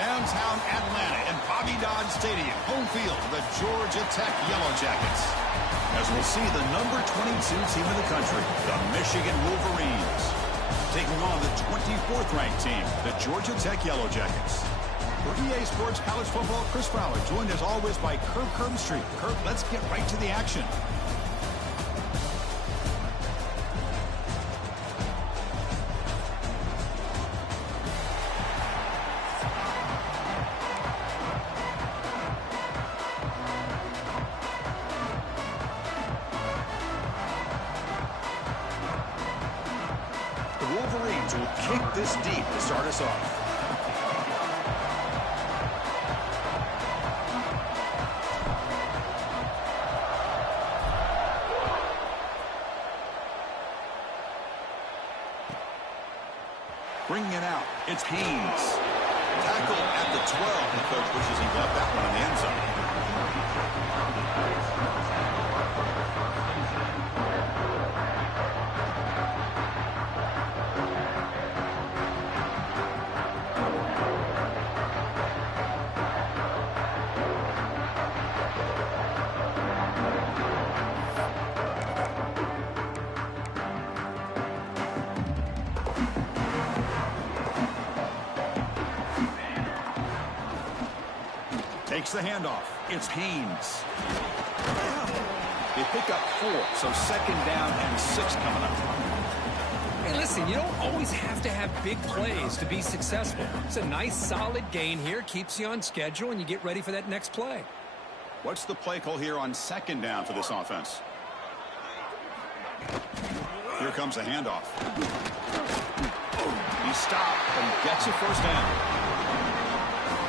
downtown Atlanta in Bobby Dodd Stadium, home field of the Georgia Tech Yellow Jackets. As we'll see the number 22 team in the country, the Michigan Wolverines, taking on the 24th ranked team, the Georgia Tech Yellow Jackets. For EA Sports College Football, Chris Fowler, joined as always by Kirk Herbstreit. Kirk, let's get right to the action. The Wolverines will kick this deep to start us off. Bringing it out, it's Haynes. Tackle at the 12. The coach wishes he got that one in the end Takes the handoff. It's Haynes. They pick up 4, so second down and 6 coming up. Hey, listen, you don't always have to have big plays to be successful. It's a nice, solid gain here. Keeps you on schedule, and you get ready for that next play. What's the play call here on second down for this offense? Here comes a handoff. He stopped, but he gets a first down.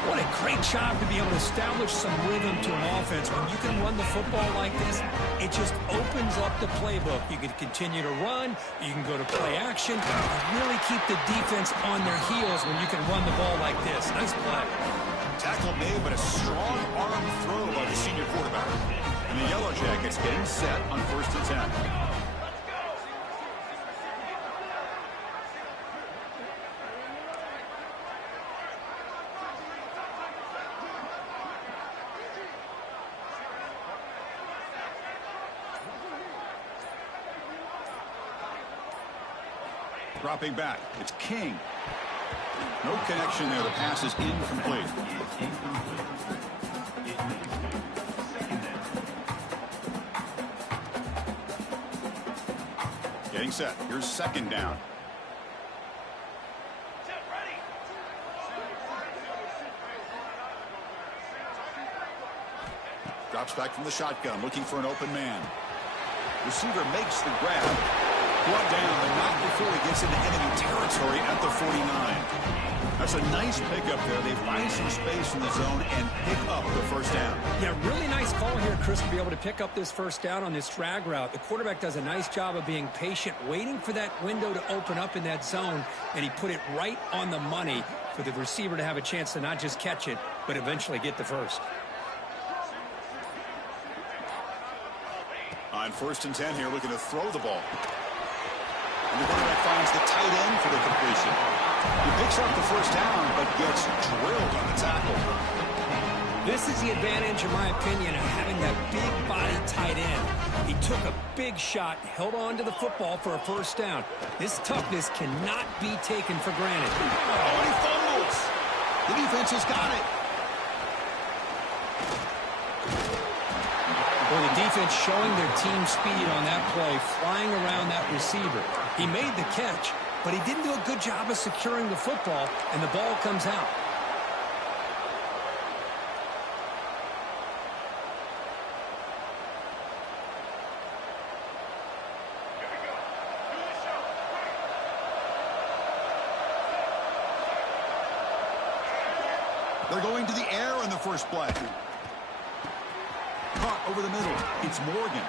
What a great job to be able to establish some rhythm to an offense. When you can run the football like this, it just opens up the playbook. You can continue to run. You can go to play action. And really keep the defense on their heels when you can run the ball like this. Nice play. Tackle made, but a strong arm throw by the senior quarterback. And the Yellow Jackets getting set on 1st and 10. Dropping back, it's King. No connection there. The pass is incomplete. Getting set. Here's second down. Drops back from the shotgun, looking for an open man. Receiver makes the grab. Brought down, but not before he gets into enemy territory at the 49. That's a nice pickup there. They find some space in the zone and pick up the first down. Yeah, really nice call here, Chris, to be able to pick up this first down on this drag route. The quarterback does a nice job of being patient, waiting for that window to open up in that zone, and he put it right on the money for the receiver to have a chance to not just catch it, but eventually get the first. On 1st and 10 here, looking to throw the ball. And the quarterback finds the tight end for the completion. He picks up the first down, but gets drilled on the tackle. This is the advantage, in my opinion, of having that big body tight end. He took a big shot, held on to the football for a first down. This toughness cannot be taken for granted. Oh, and he fumbles. The defense has got it. Well, the defense showing their team speed on that play, flying around that receiver. He made the catch, but he didn't do a good job of securing the football, and the ball comes out. They're going to the air on the first play. Caught over the middle. It's Morgan.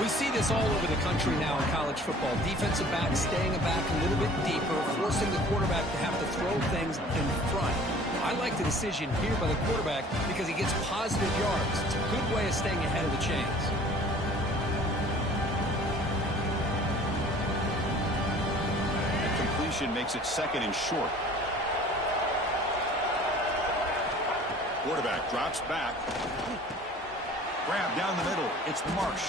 We see this all over the country now in college football. Defensive backs staying back a little bit deeper, forcing the quarterback to have to throw things in front. I like the decision here by the quarterback because he gets positive yards. It's a good way of staying ahead of the chains. That completion makes it 2nd and short. Quarterback drops back. Grab down the middle. It's Marsh.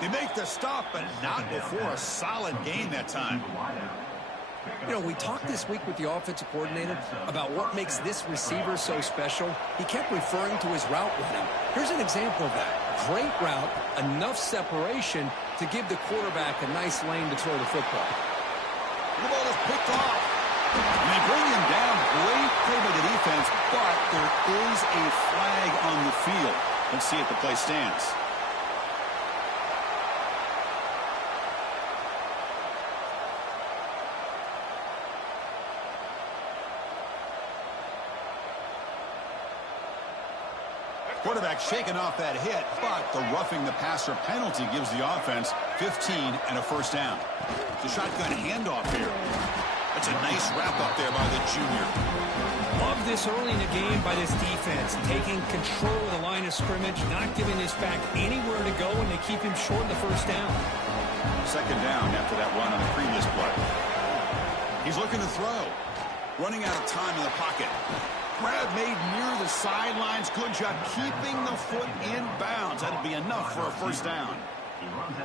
They make the stop, but not before a solid gain that time. You know, we talked this week with the offensive coordinator about what makes this receiver so special. He kept referring to his route running. Here's an example of that. Great route, enough separation to give the quarterback a nice lane to throw the football. The ball is picked off. And they bring him down. Great play by the defense, but there is a flag on the field. Let's see if the play stands. Quarterback shaking off that hit, but the roughing the passer penalty gives the offense 15 and a first down. The shotgun handoff here. That's a nice wrap up there by the junior. Love this early in the game by this defense, taking control of the line of scrimmage, not giving this back anywhere to go, and they keep him short of the first down. Second down after that run on the previous play. He's looking to throw. Running out of time in the pocket. Grab made near the sidelines. Good job keeping the foot in bounds. That'll be enough for a first down.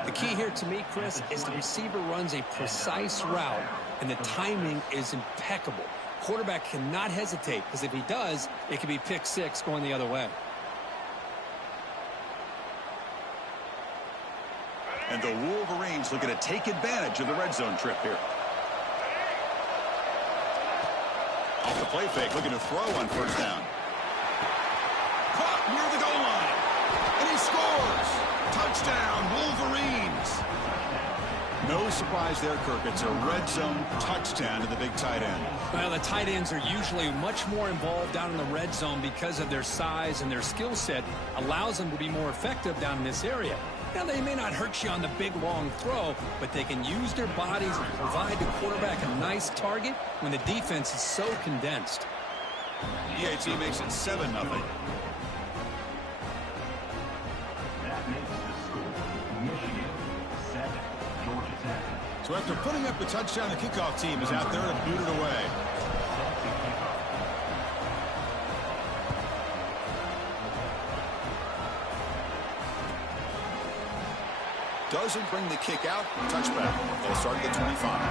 The key here to me, Chris, is the receiver runs a precise route, and the timing is impeccable. Quarterback cannot hesitate, because if he does, it could be pick six going the other way. And the Wolverines looking to take advantage of the red zone trip here. Off the play fake, looking to throw on first down. Caught near the goal line. And he scores. Touchdown, Wolverines. No surprise there, Kirk. It's a red zone touchdown to the big tight end. Well, the tight ends are usually much more involved down in the red zone because of their size, and their skill set allows them to be more effective down in this area. Now, they may not hurt you on the big, long throw, but they can use their bodies and provide the quarterback a nice target when the defense is so condensed. EAT makes it 7-0. So after putting up the touchdown, the kickoff team is out there to boot it away. Doesn't bring the kick out. Touchback. They'll start at the 25.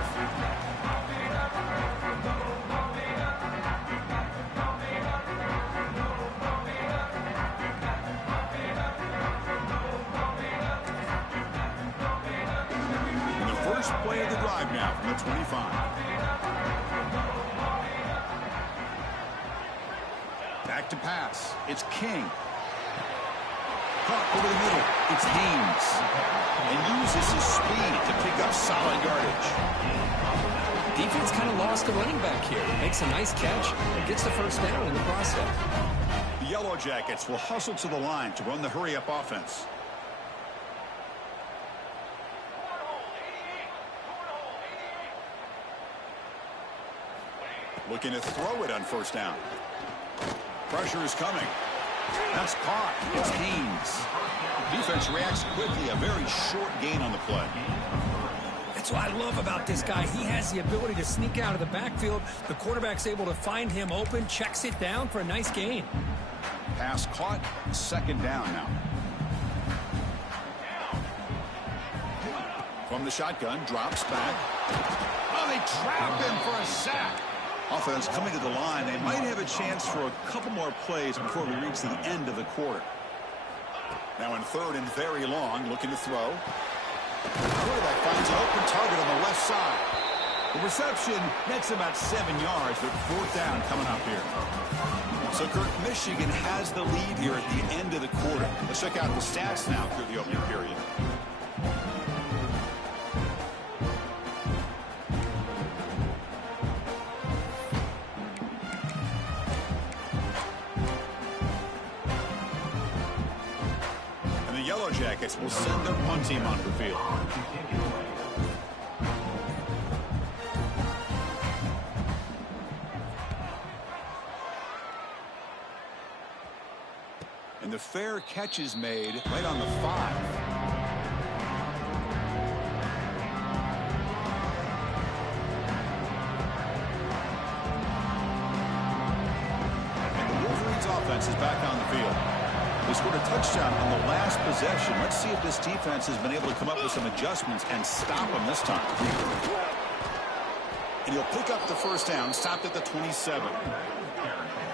And the first play of the drive now from the 25. Back to pass. It's King. Caught over the middle. It's Haynes. And uses his speed to pick up solid yardage. Defense kind of lost the running back here. Makes a nice catch and gets the first down in the process. The Yellow Jackets will hustle to the line to run the hurry-up offense. Looking to throw it on first down. Pressure is coming. That's caught. It's Haynes. Defense reacts quickly. A very short gain on the play. That's what I love about this guy. He has the ability to sneak out of the backfield. The quarterback's able to find him open, checks it down for a nice gain. Pass caught. Second down now. From the shotgun, drops back. Oh, they trap him for a sack. Offense coming to the line. They might have a chance for a couple more plays before we reach the end of the quarter. Now in third and very long, looking to throw. The quarterback finds an open target on the left side. The reception nets about 7 yards, but fourth down coming up here. So, Kirk, Michigan has the lead here at the end of the quarter. Let's check out the stats now through the opening period. Yellow Jackets will send their punt team onto the field. And the fair catch is made right on the 5. offense is back on the field. They scored a touchdown on the last possession. Let's see if this defense has been able to come up with some adjustments and stop them this time. And he'll pick up the first down, stopped at the 27.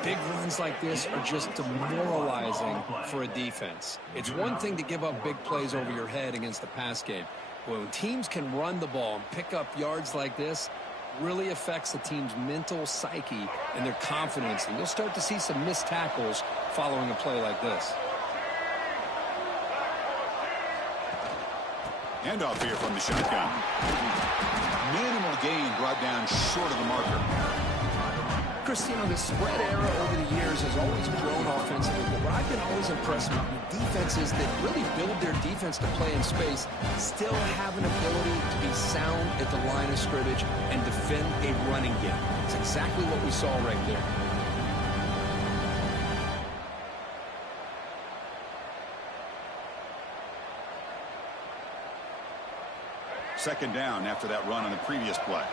Big runs like this are just demoralizing for a defense. It's one thing to give up big plays over your head against the pass game. But when teams can run the ball and pick up yards like this, really affects the team's mental psyche and their confidence. And you'll start to see some missed tackles following a play like this. Handoff here from the shotgun. Minimal gain brought down short of the marker. Chris, you know, the spread era over the years has always grown offensively, but what I've been always impressed with defenses that really build their defense to play in space still have an ability to be sound at the line of scrimmage and defend a running game. It's exactly what we saw right there. Second down after that run on the previous play.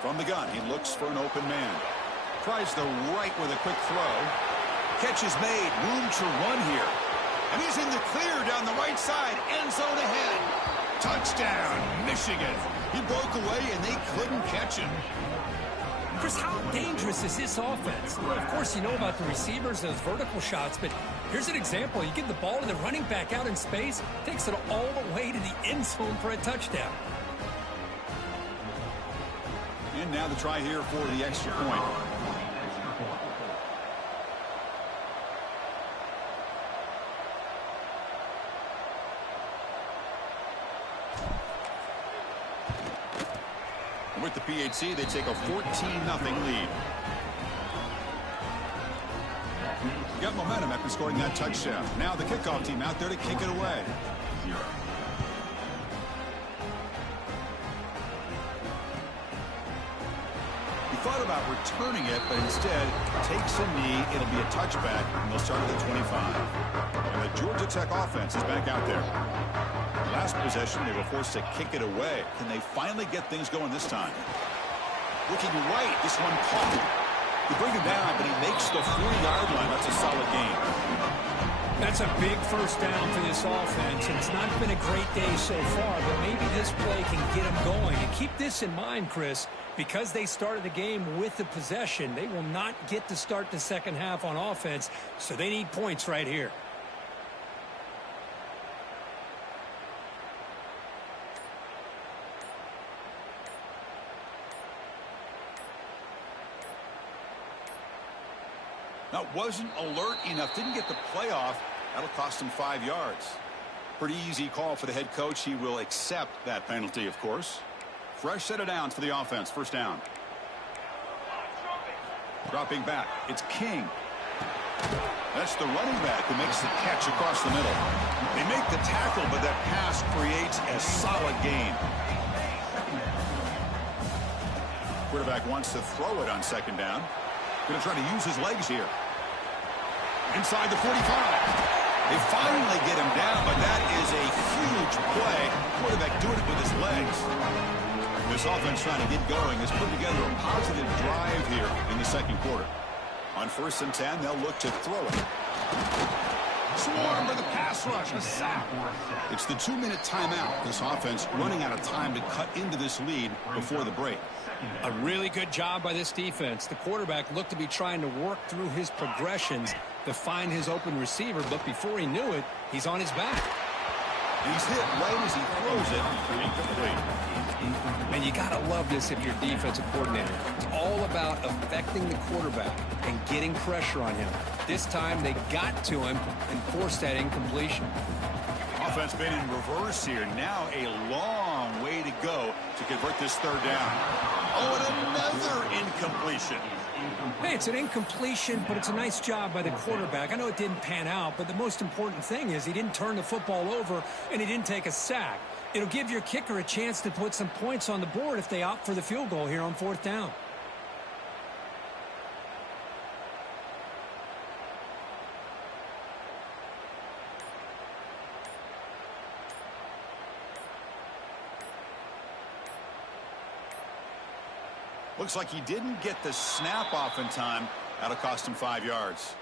From the gun, he looks for an open man. Tries the right with a quick throw. Catch is made. Room to run here. And he's in the clear down the right side. End zone ahead. Touchdown, Michigan. He broke away, and they couldn't catch him. Chris, how dangerous is this offense? Well, of course, you know about the receivers, those vertical shots, but here's an example. You get the ball to the running back out in space, takes it all the way to the end zone for a touchdown. And now the try here for the extra point. With the PHC, they take a 14-0 lead. Got momentum after scoring that touchdown. Now the kickoff team out there to kick it away. Thought about returning it, but instead takes a knee. It'll be a touchback, and they'll start at the 25. And the Georgia Tech offense is back out there. Last possession, they were forced to kick it away. Can they finally get things going this time? Looking right, this one caught. They bring him down, but he makes the 40-yard line. That's a solid gain. That's a big first down for this offense, and it's not been a great day so far, but maybe this play can get them going. And keep this in mind, Chris, because they started the game with the possession, they will not get to start the second half on offense, so they need points right here. Now, wasn't alert enough, didn't get the play off. That'll cost him 5 yards. Pretty easy call for the head coach. He will accept that penalty, of course. Fresh set of downs for the offense. First down. Dropping back. It's King. That's the running back who makes the catch across the middle. They make the tackle, but that pass creates a solid gain. Quarterback wants to throw it on second down. Going to try to use his legs here. Inside the 45. They finally get him down, but that is a huge play. Quarterback doing it with his legs. This offense trying to get going has put together a positive drive here in the second quarter. On 1st and 10, they'll look to throw it. Swarm for the pass rush. A sack. It's the 2-minute timeout. This offense running out of time to cut into this lead before the break. A really good job by this defense. The quarterback looked to be trying to work through his progressions to find his open receiver, but before he knew it, he's on his back. He's hit right as he throws it. Incomplete. And you got to love this if you're defensive coordinator. It's all about affecting the quarterback and getting pressure on him. This time they got to him and forced that incompletion. Offense been in reverse here. Now a long way to go to convert this third down. Oh, and another incompletion. Hey, it's an incompletion, but it's a nice job by the quarterback. I know it didn't pan out, but the most important thing is he didn't turn the football over and he didn't take a sack. It'll give your kicker a chance to put some points on the board if they opt for the field goal here on 4th down. Looks like he didn't get the snap off in time. That'll cost him 5 yards.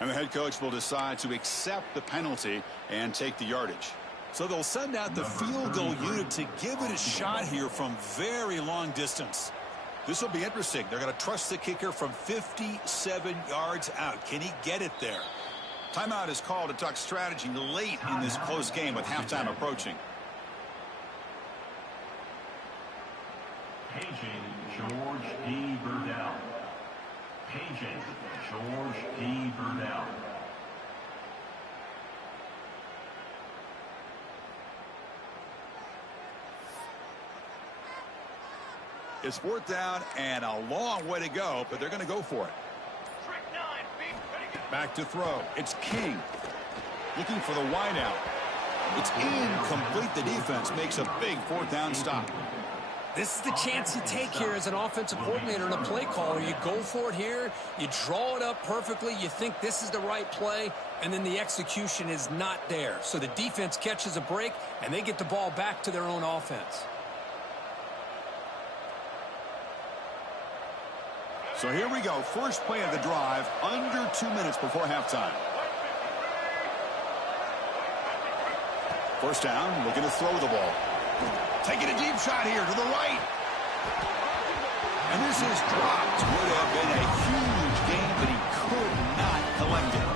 And the head coach will decide to accept the penalty and take the yardage. So they'll send out the field goal unit to give it a shot here from very long distance. This will be interesting. They're going to trust the kicker from 57 yards out. Can he get it there? Timeout is called to talk strategy late in this close game with halftime approaching. Paging George D. Burdell. Paging George D. Burdell. It's 4th down and a long way to go, but they're going to go for it. Back to throw. It's King. Looking for the wideout. It's incomplete. The defense makes a big 4th down stop. This is the chance you take here as an offensive coordinator and a play caller. You go for it here. You draw it up perfectly. You think this is the right play, and then the execution is not there. So the defense catches a break, and they get the ball back to their own offense. So here we go. First play of the drive, under 2 minutes before halftime. First down, looking to throw the ball. Taking a deep shot here to the right. And this is dropped. Would have been a huge game, but he could not collect it.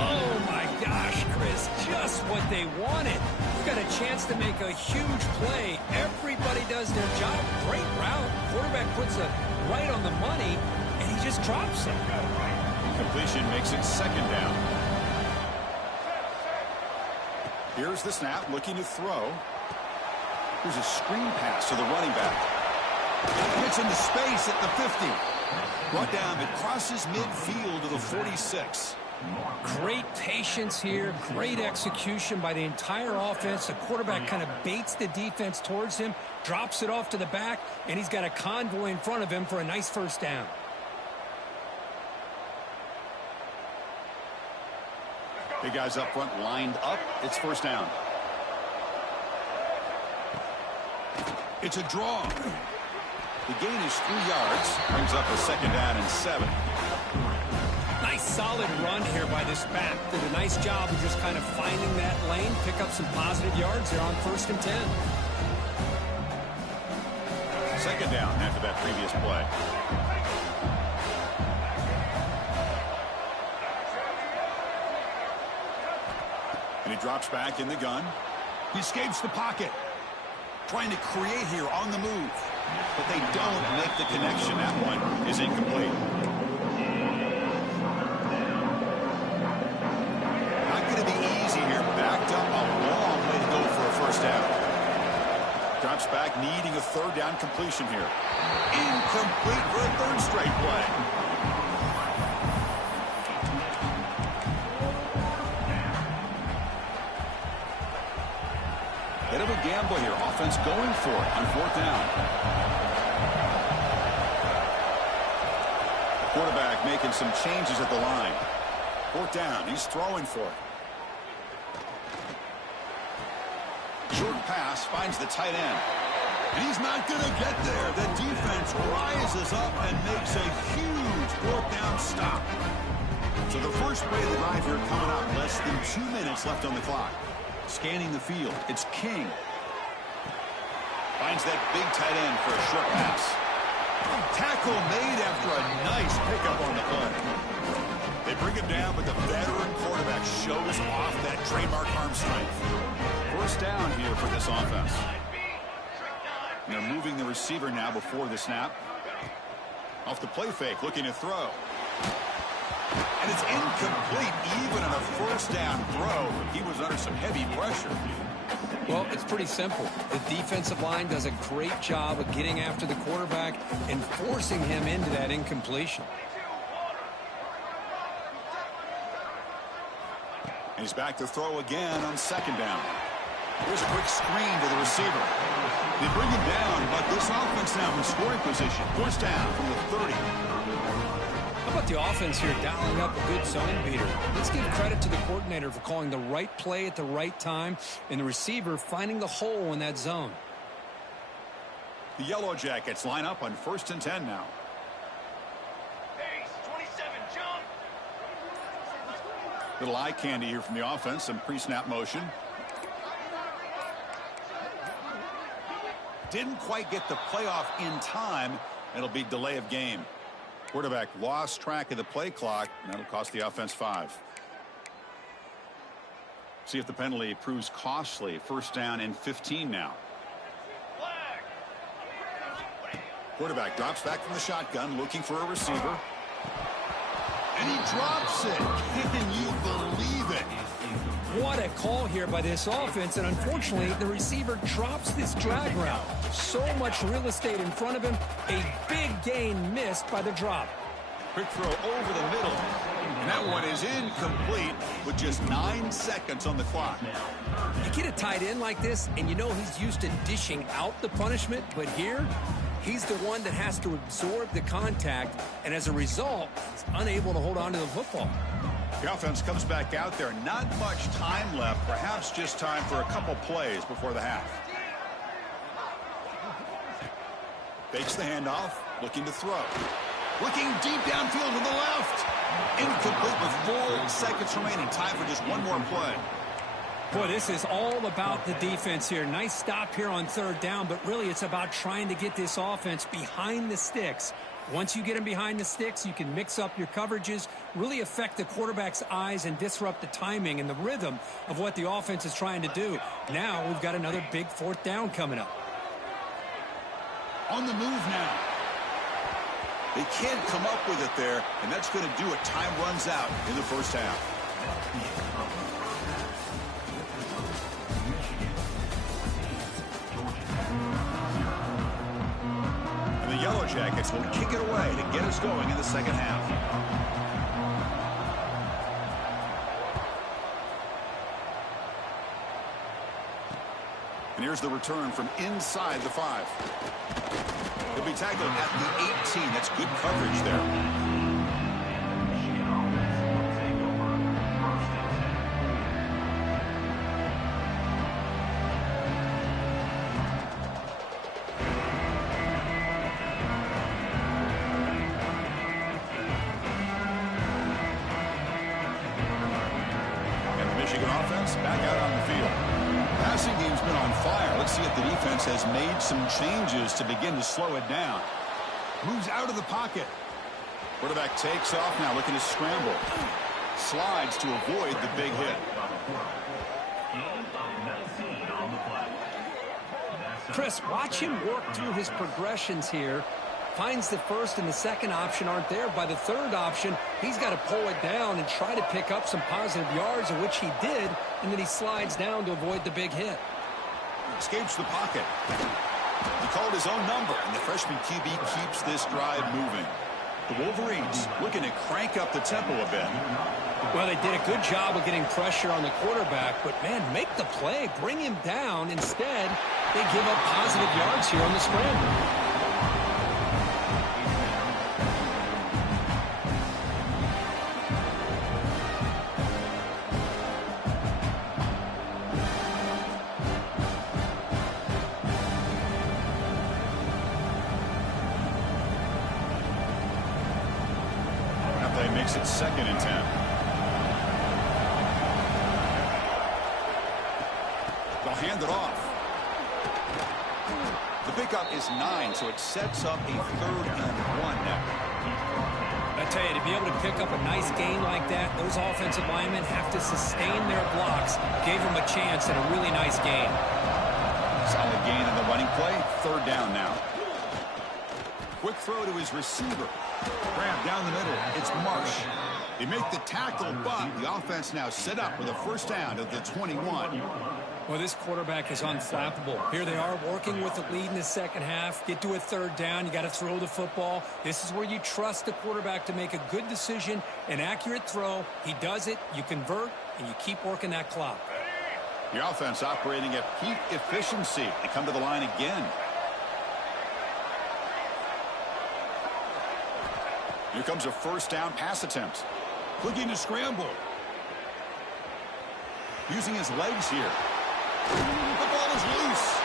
Oh, my gosh, Chris. Just what they wanted. You got a chance to make a huge play. Everybody does their job. Great route. Quarterback puts it right on the money, and he just drops it. Completion makes it 2nd down. Here's the snap, looking to throw. Here's a screen pass to the running back. Gets into space at the 50. Brought down, but crosses midfield to the 46. Great patience here. Great execution by the entire offense. The quarterback kind of baits the defense towards him, drops it off to the back, and he's got a convoy in front of him for a nice first down. Big guys up front lined up. It's first down. It's a draw. The gain is 3 yards. Brings up a 2nd down and 7. Nice solid run here by this back. Did a nice job of just kind of finding that lane, pick up some positive yards there on 1st and 10. 2nd down after that previous play. And he drops back in the gun. He escapes the pocket. Trying to create here on the move. But they don't make the connection. That one is incomplete. Not going to be easy here. Backed up a long way to go for a first down. Drops back, needing a 3rd down completion here. Incomplete for a 3rd straight play. Bit of a gamble here. Offense going for it on 4th down. Quarterback making some changes at the line. 4th down. He's throwing for it. Short pass finds the tight end. And he's not going to get there. The defense rises up and makes a huge 4th down stop. So the first play of the drive here coming up. Less than 2 minutes left on the clock. Scanning the field. It's King. Finds that big tight end for a short pass. Tackle made after a nice pickup on the play. They bring him down, but the veteran quarterback shows off that trademark arm strength. First down here for this offense. And they're moving the receiver now before the snap. Off the play fake, looking to throw. And it's incomplete, even on a first down throw. He was under some heavy pressure. Well, it's pretty simple. The defensive line does a great job of getting after the quarterback and forcing him into that incompletion. And he's back to throw again on 2nd down. Here's a quick screen to the receiver. They bring him down, but this offense now in scoring position. First down from the 30. How about the offense here dialing up a good zone beater? Let's give credit to the coordinator for calling the right play at the right time and the receiver finding the hole in that zone. The Yellow Jackets line up on 1st and 10 now. Hey, 27, jump! Little eye candy here from the offense. Some pre-snap motion. Didn't quite get the playoff in time. It'll be delay of game. Quarterback lost track of the play clock, and that'll cost the offense 5. See if the penalty proves costly. 1st down and 15 now. Quarterback drops back from the shotgun, looking for a receiver. And he drops it. Can you believe it? What a call here by this offense, and unfortunately, the receiver drops this drag route. So much real estate in front of him. A big gain missed by the drop. Quick throw over the middle. And that one is incomplete with just 9 seconds on the clock. You get a tight end like this, and you know he's used to dishing out the punishment, but here, he's the one that has to absorb the contact, and as a result, he's unable to hold on to the football. The offense comes back out there. Not much time left. Perhaps just time for a couple plays before the half. Fakes the handoff. Looking to throw. Looking deep downfield to the left. Incomplete with 4 seconds remaining. Time for just one more play. Boy, this is all about the defense here. Nice stop here on 3rd down, but really it's about trying to get this offense behind the sticks. Once you get them behind the sticks, you can mix up your coverages, really affect the quarterback's eyes and disrupt the timing and the rhythm of what the offense is trying to do. Now we've got another big 4th down coming up. On the move now. They can't come up with it there, and that's going to do it. Time runs out in the 1st half. And the Yellow Jackets will kick it away to get us going in the 2nd half. And here's the return from inside the 5. He'll be tackled at the 18. That's good coverage there. And the Michigan offense back out on the field. Passing game's been on fire. Let's see if the defense has made some changes to begin to slow it down. Moves out of the pocket. Quarterback takes off now, looking to scramble. Slides to avoid the big hit. Chris, watch him work through his progressions here. Finds the 1st and the 2nd option aren't there. By the 3rd option, he's got to pull it down and try to pick up some positive yards, of which he did, and then he slides down to avoid the big hit. Escapes the pocket. He called his own number, and the freshman QB keeps this drive moving. The Wolverines looking to crank up the tempo a bit. Well, they did a good job of getting pressure on the quarterback, but, man, make the play. Bring him down. Instead, they give up positive yards here on the scramble. Makes it 2nd and 10. They'll hand it off. The pickup is 9, so it sets up a 3rd and 1 now. I tell you, to be able to pick up a nice gain like that, those offensive linemen have to sustain their blocks. Gave them a chance at a really nice gain. Solid gain in the running play. 3rd down now. Quick throw to his receiver. Grab down the middle. It's Marsh. They make the tackle, but the offense now set up with a 1st down at the 21. Well, this quarterback is unflappable. Here they are working with the lead in the 2nd half. Get to a 3rd down. You got to throw the football. This is where you trust the quarterback to make a good decision, an accurate throw. He does it. You convert, and you keep working that clock. The offense operating at peak efficiency. They come to the line again. Here comes a 1st down pass attempt. Looking to scramble. Using his legs here. The ball is loose.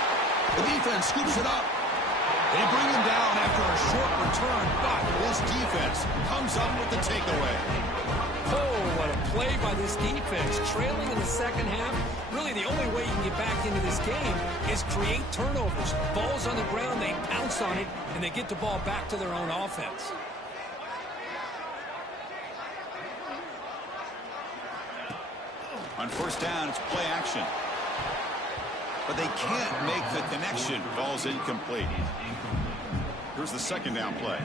The defense scoops it up. They bring him down after a short return, but this defense comes up with the takeaway. Oh, what a play by this defense. Trailing in the second half, really the only way you can get back into this game is create turnovers. Ball's on the ground, they pounce on it, and they get the ball back to their own offense. On first down, it's play action. But they can't make the connection. Ball's incomplete. Here's the second down play.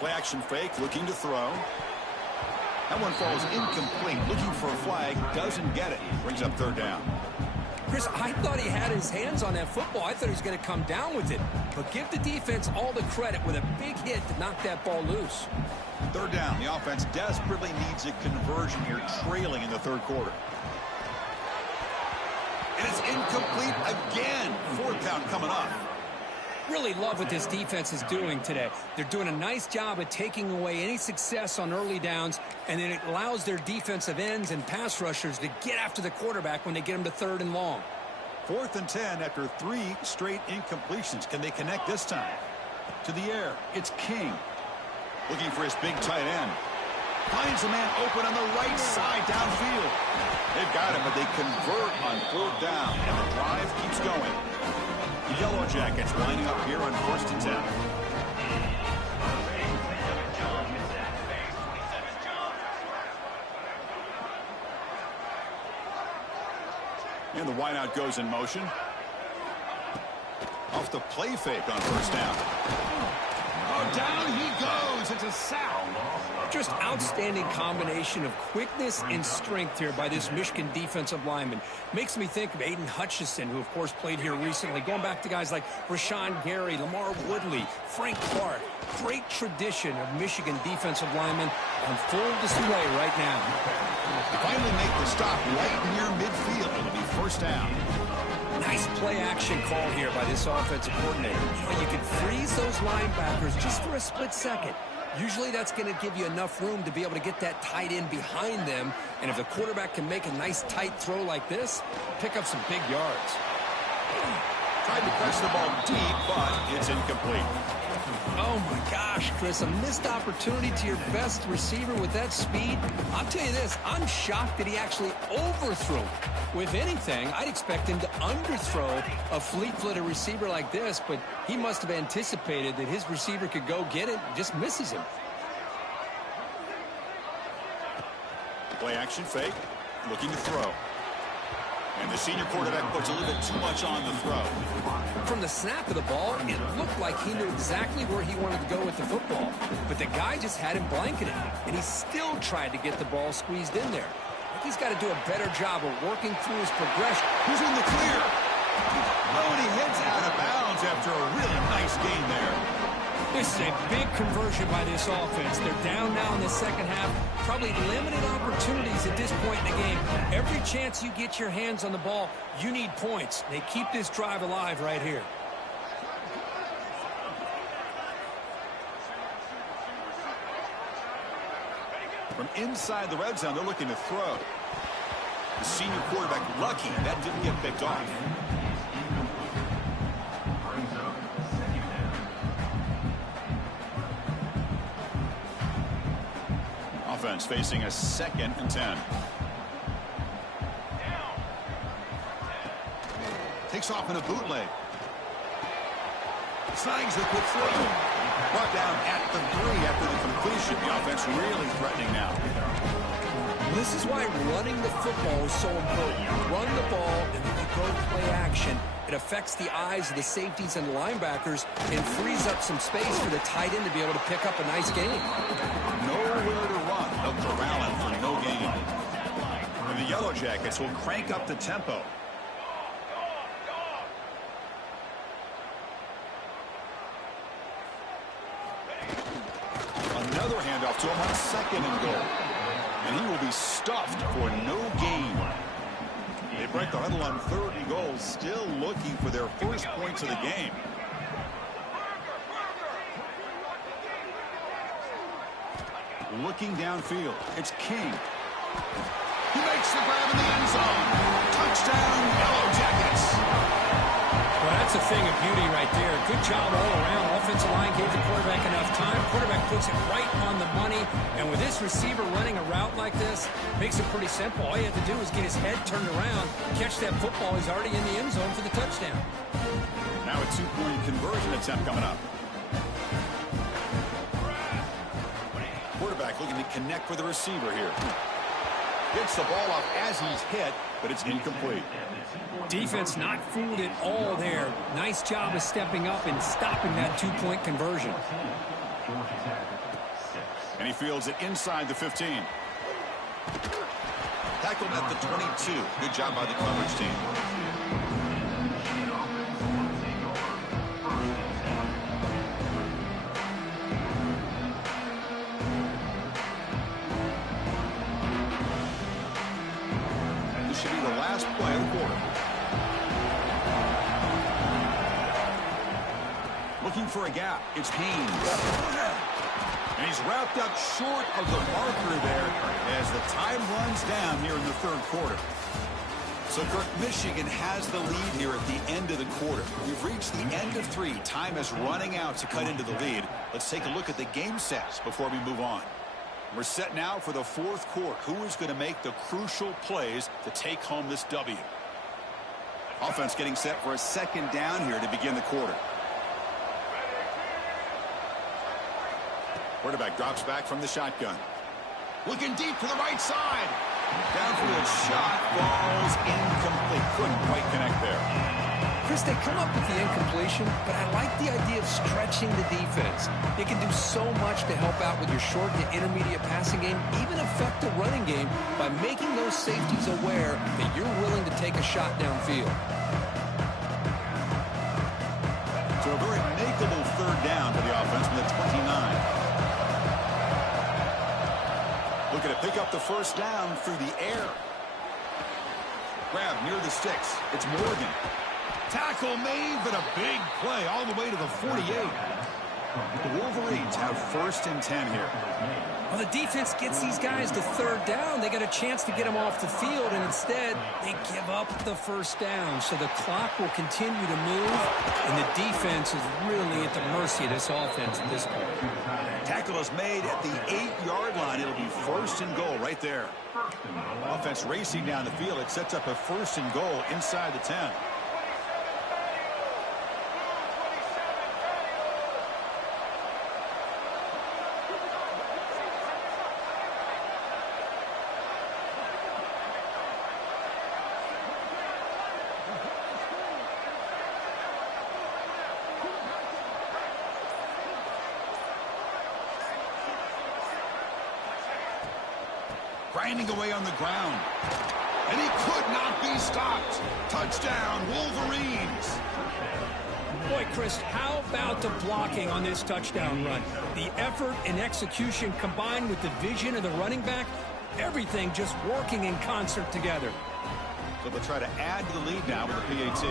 Play action fake, looking to throw. That one falls incomplete. Looking for a flag, doesn't get it. Brings up third down. Chris, I thought he had his hands on that football. I thought he was going to come down with it. But give the defense all the credit with a big hit to knock that ball loose. Third down. The offense desperately needs a conversion here, trailing in the third quarter. And it's incomplete again. Fourth down coming up. Really love what this defense is doing today. They're doing a nice job of taking away any success on early downs, and then it allows their defensive ends and pass rushers to get after the quarterback when they get them to third and long. 4th and 10 after 3 straight incompletions. Can they connect this time? To the air, it's King. Looking for his big tight end. Finds a man open on the right side downfield. They've got him, but they convert on 4th down, and the drive keeps going. The Yellow Jackets lining up here on 1st and 10. And the wideout goes in motion. Off the play fake on first down. Oh, down he goes. It's a sack. Just outstanding combination of quickness and strength here by this Michigan defensive lineman. Makes me think of Aiden Hutchinson, who, of course, played here recently. Going back to guys like Rashawn Gary, Lamar Woodley, Frank Clark. Great tradition of Michigan defensive linemen on full display right now. Finally make the stop right near midfield. It'll be first down. Nice play action call here by this offensive coordinator. You can freeze those linebackers just for a split second. Usually that's going to give you enough room to be able to get that tight end behind them. And if the quarterback can make a nice tight throw like this, pick up some big yards. Tried to press the ball deep, but it's incomplete. Oh my gosh, Chris, a missed opportunity to your best receiver with that speed. I'll tell you this, I'm shocked that he actually overthrew. With anything, I'd expect him to underthrow a fleet-footed receiver like this, but he must have anticipated that his receiver could go get it and just misses him. Play action fake, looking to throw. And the senior quarterback puts a little bit too much on the throw. From the snap of the ball, it looked like he knew exactly where he wanted to go with the football. But the guy just had him blanketed, and he still tried to get the ball squeezed in there. He's got to do a better job of working through his progression. Who's in the clear? Oh, and he heads out of bounds after a really nice gain there. This is a big conversion by this offense. They're down now in the second half. Probably limited opportunities at this point in the game. Every chance you get your hands on the ball, you need points. They keep this drive alive right here. From inside the red zone, they're looking to throw. The senior quarterback lucky that didn't get picked off. Offense facing a 2nd and 10. Takes off in a bootleg. Snags the quick throw. Brought down at the 3 after the completion. The offense really threatening now. This is why running the football is so important. Run the ball, and then you go play action. It affects the eyes of the safeties and the linebackers and frees up some space for the tight end to be able to pick up a nice gain. Nowhere to run. They'll corral him for no gain. And the Yellow Jackets will crank up the tempo. Another handoff to him on 2nd and goal. And he will be stuffed for no gain. They break the huddle on 3rd and goal, still looking for their first points of the game. Looking downfield, it's King. He makes the grab in the end zone. Touchdown, Yellow Jackets. That's a thing of beauty right there. Good job all around. Offensive line gave the quarterback enough time. Quarterback puts it right on the money. And with this receiver running a route like this, makes it pretty simple. All you have to do is get his head turned around, catch that football. He's already in the end zone for the touchdown. Now a two-point conversion attempt coming up. Quarterback looking to connect with the receiver here. Gets the ball off as he's hit, but it's incomplete. Defense not fooled at all there. Nice job of stepping up and stopping that two-point conversion. And he fields it inside the 15. Tackled at the 22. Good job by the coverage team. This should be the last play of the quarter. Looking for a gap. It's Haynes. And he's wrapped up short of the marker there as the time runs down here in the third quarter. So, Kirk, Michigan has the lead here at the end of the quarter. We've reached the end of 3. Time is running out to cut into the lead. Let's take a look at the game sets before we move on. We're set now for the fourth quarter. Who is going to make the crucial plays to take home this W? Offense getting set for a second down here to begin the quarter. Quarterback drops back from the shotgun. Looking deep to the right side. Downfield shot falls incomplete. Couldn't quite connect there. Chris, they come up with the incompletion, but I like the idea of stretching the defense. It can do so much to help out with your short to intermediate passing game, even affect the running game by making those safeties aware that you're willing to take a shot downfield. So a very makeable third down for the offense from the 29. Looking to pick up the first down through the air. Grab near the sticks. It's Morgan. Tackle made, but a big play all the way to the 48. The Wolverines have first and 10 here. Well, the defense gets these guys to third down. They got a chance to get them off the field, and instead they give up the first down. So the clock will continue to move, and the defense is really at the mercy of this offense at this point. Tackle is made at the 8-yard line. It'll be first and goal right there. Offense racing down the field. It sets up a first and goal inside the 10. Grinding away on the ground. And he could not be stopped. Touchdown, Wolverines. Boy, Chris, how about the blocking on this touchdown run? The effort and execution combined with the vision of the running back, everything just working in concert together. So they'll try to add to the lead now with the PAT.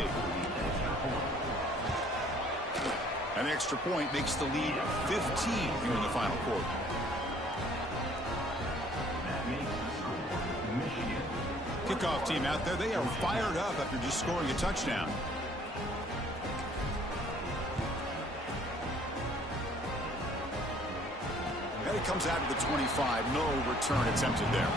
An extra point makes the lead 15 here in the final quarter. Kickoff team out there, they are fired up after just scoring a touchdown. And it comes out of the 25. No return attempted there.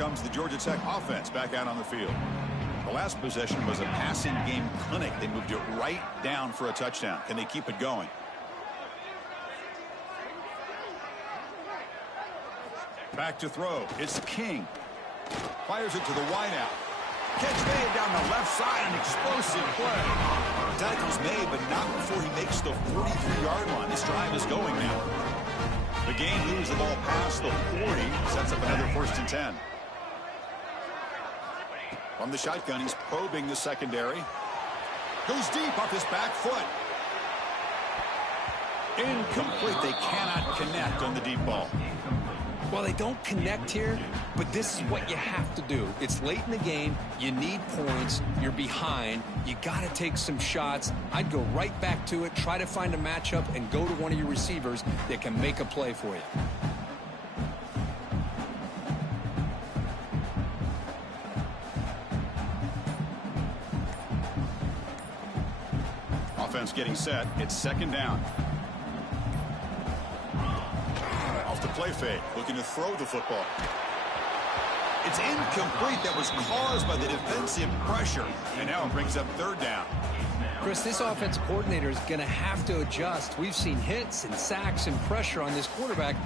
comes the Georgia Tech offense back out on the field. The last possession was a passing game clinic. They moved it right down for a touchdown. Can they keep it going? Back to throw. It's King. Fires it to the wideout. Catch made down the left side. An explosive play. Tackle's made, but not before he makes the 43-yard line. This drive is going now. The game moves the ball past the 40. Sets up another 1st and 10. From the shotgun, he's probing the secondary. Goes deep off his back foot. Incomplete. They cannot connect on the deep ball. Well, they don't connect here, but this is what you have to do. It's late in the game. You need points. You're behind. You got to take some shots. I'd go right back to it, try to find a matchup, and go to one of your receivers that can make a play for you. Offense getting set. It's 2nd down. Off the play fake, looking to throw the football. It's incomplete. That was caused by the defensive pressure. And now it brings up 3rd down. Chris, this offense coordinator is going to have to adjust. We've seen hits and sacks and pressure on this quarterback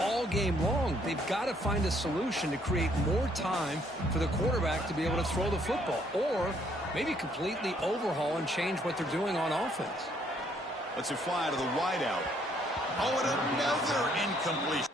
all game long. They've got to find a solution to create more time for the quarterback to be able to throw the football, or maybe completely overhaul and change what they're doing on offense. Let's it fly to the wideout. Oh, and another incompletion.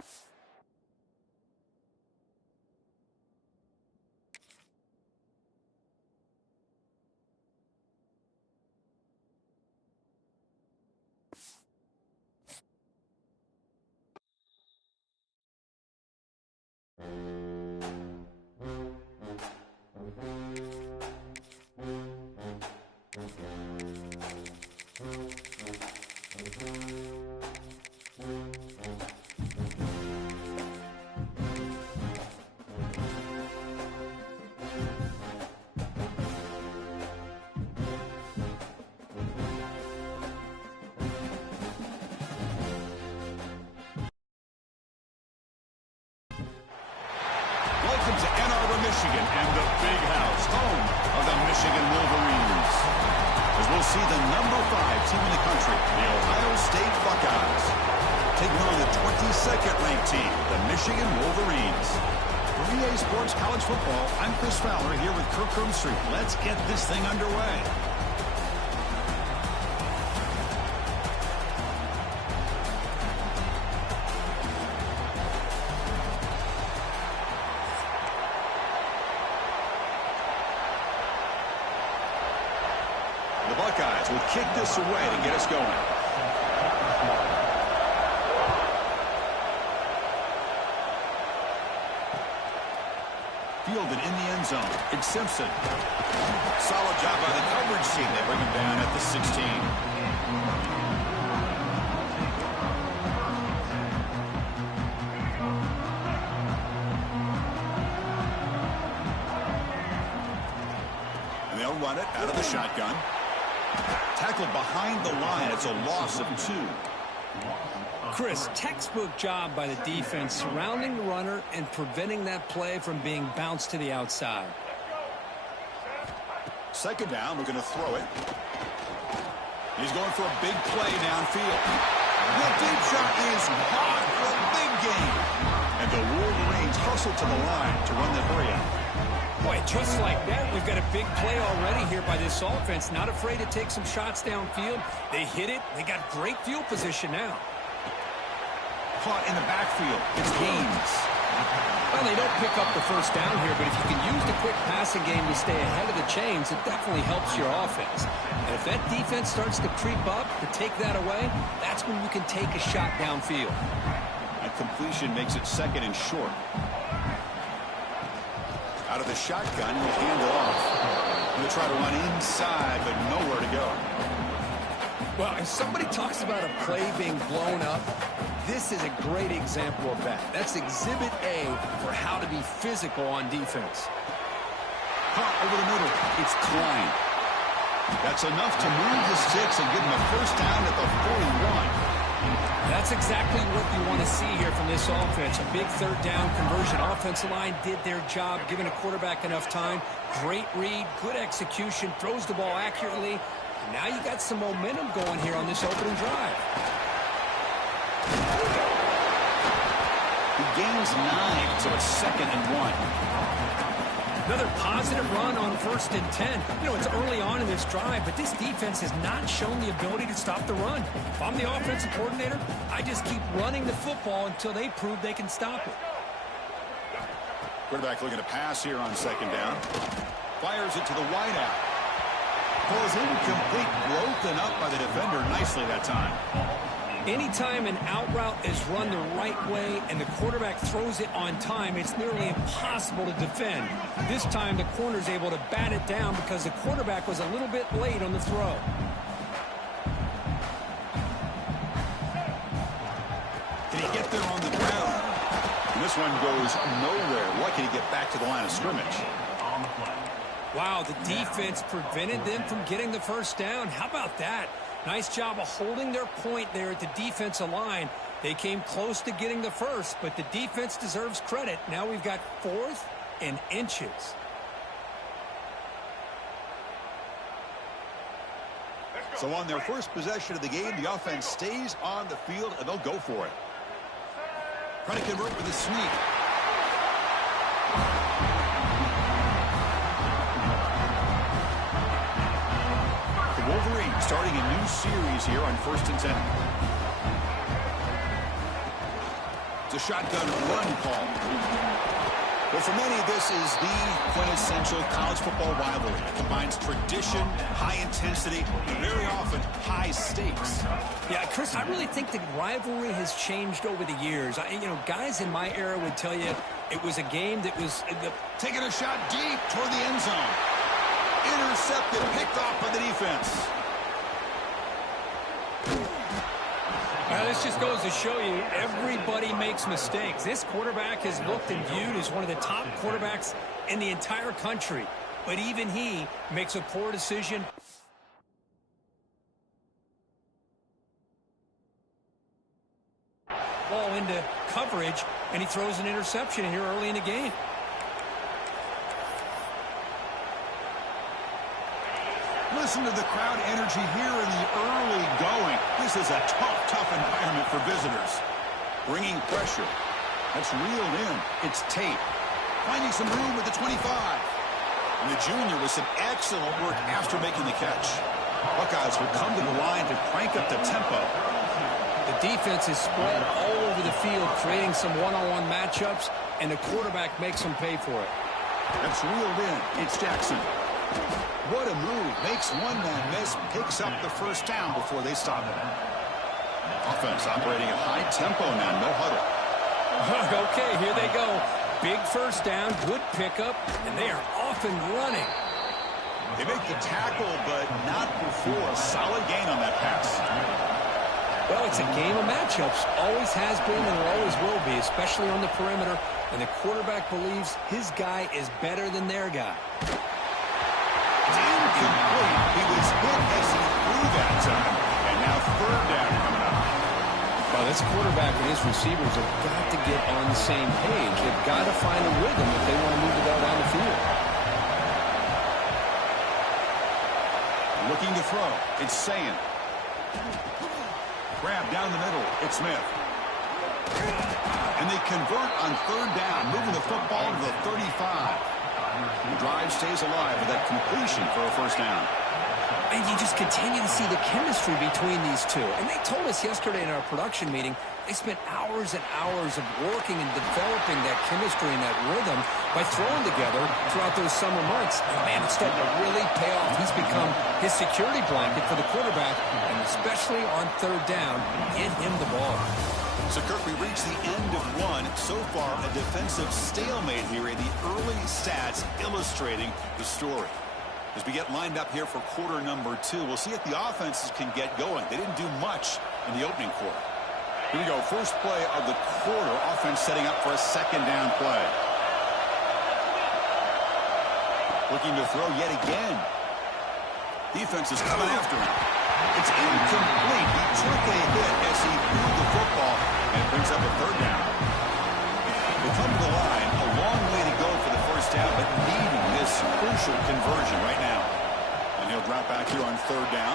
Welcome to Ann Arbor, Michigan, and the big house, home of the Michigan Wolverines. As we'll see the number 5 team in the country, the Ohio State Buckeyes, taking on the 22nd ranked team, the Michigan Wolverines. For EA Sports College Football, I'm Chris Fowler here with Kirk Herbstreit. Let's get this thing underway. The Buckeyes will kick this away to get us going. Fielded in the end zone. It's Simpson. Solid job by the coverage team. They bring him down at the 16. And they'll run it out of the shotgun. Tackled behind the line. It's a loss of 2. Chris, textbook job by the defense surrounding the runner and preventing that play from being bounced to the outside. 2nd down, we're going to throw it. He's going for a big play downfield. The deep shot is hot for a big gain. And the Wolverines hustle to the line to run the hurry out. Boy, just like that, we've got a big play already here by this offense. Not afraid to take some shots downfield. They hit it. They got great field position now. Caught in the backfield. It's Haynes. Well, they don't pick up the 1st down here, but if you can use the quick passing game to stay ahead of the chains, it definitely helps your offense. And if that defense starts to creep up to take that away, that's when you can take a shot downfield. A completion makes it 2nd and short. Out of the shotgun, he'll hand it off. He'll try to run inside, but nowhere to go. Well, if somebody talks about a play being blown up, this is a great example of that. That's Exhibit A for how to be physical on defense. Caught over the middle. It's Klein. That's enough to move the sticks and give him a 1st down at the 41. That's exactly what you want to see here from this offense. A big third down conversion. Offensive line did their job, giving a quarterback enough time. Great read, good execution, throws the ball accurately. And now you got some momentum going here on this opening drive. He gains 9, so it's 2nd and 1. Another positive run on 1st and 10. You know, it's early on in this drive, but this defense has not shown the ability to stop the run. If I'm the offensive coordinator, I just keep running the football until they prove they can stop it. Quarterback looking to pass here on 2nd down. Fires it to the wideout. Pulls incomplete, broken up by the defender nicely that time. Anytime an out route is run the right way and the quarterback throws it on time, it's nearly impossible to defend. This time the corner's able to bat it down because the quarterback was a little bit late on the throw. Can he get there on the ground? And this one goes nowhere. Why can he get back to the line of scrimmage? Wow, the defense prevented them from getting the first down. How about that? Nice job of holding their point there at the defensive line. They came close to getting the first, but the defense deserves credit. Now we've got 4th and inches. So on their first possession of the game, the offense stays on the field, and they'll go for it. Try to convert with a sneak. Wolverine starting a new series here on 1st and 10. It's a shotgun run call. Well, for many, this is the quintessential college football rivalry. It combines tradition, high intensity, and very often high stakes. Yeah, Chris, I really think the rivalry has changed over the years. Guys in my era would tell you it was a game that was taking a shot deep toward the end zone. Intercepted, picked off by the defense. This just goes to show you everybody makes mistakes. This quarterback is looked and viewed as one of the top quarterbacks in the entire country. But even he makes a poor decision. Ball into coverage, and he throws an interception here early in the game. Listen to the crowd energy here in the early going. This is a tough environment for visitors. Bringing pressure. That's reeled in. It's Tate. Finding some room with the 25. And the junior with some excellent work after making the catch. Buckeyes will come to the line to crank up the tempo. The defense is spread all over the field, creating some one-on-one matchups, and the quarterback makes them pay for it. That's reeled in. It's Jackson. What a move. Makes one man miss, picks up the first down before they stop it. Offense operating at high tempo now, no huddle. Okay, here they go. Big first down, good pickup, and they are off and running. They make the tackle, but not before a solid gain on that pass. Well, it's a game of matchups. Always has been and always will be, especially on the perimeter. And the quarterback believes his guy is better than their guy. Incomplete. He was hit as he threw that time. And now 3rd down coming up. Well, this quarterback and his receivers have got to get on the same page. They've got to find a rhythm if they want to move the ball down the field. Looking to throw. It's Sayin. Grab down the middle. It's Smith. And they convert on 3rd down, moving the football to the 35. The drive stays alive with that completion for a first down. And you just continue to see the chemistry between these two. And they told us yesterday in our production meeting, they spent hours and hours of working and developing that chemistry and that rhythm by throwing together throughout those summer months. And man, it's starting to really pay off. He's become his security blanket for the quarterback, and especially on 3rd down, get him the ball. So, Kirk, we reached the end of one. So far, a defensive stalemate here in the early stats illustrating the story. As we get lined up here for quarter number 2, we'll see if the offenses can get going. They didn't do much in the opening quarter. Here we go. First play of the quarter. Offense setting up for a 2nd down play. Looking to throw yet again. Defense is coming after him. It's incomplete. He took a hit as he sets up a third down. They come to the line, a long way to go for the first down, but needing this crucial conversion right now. And he'll drop back here on third down.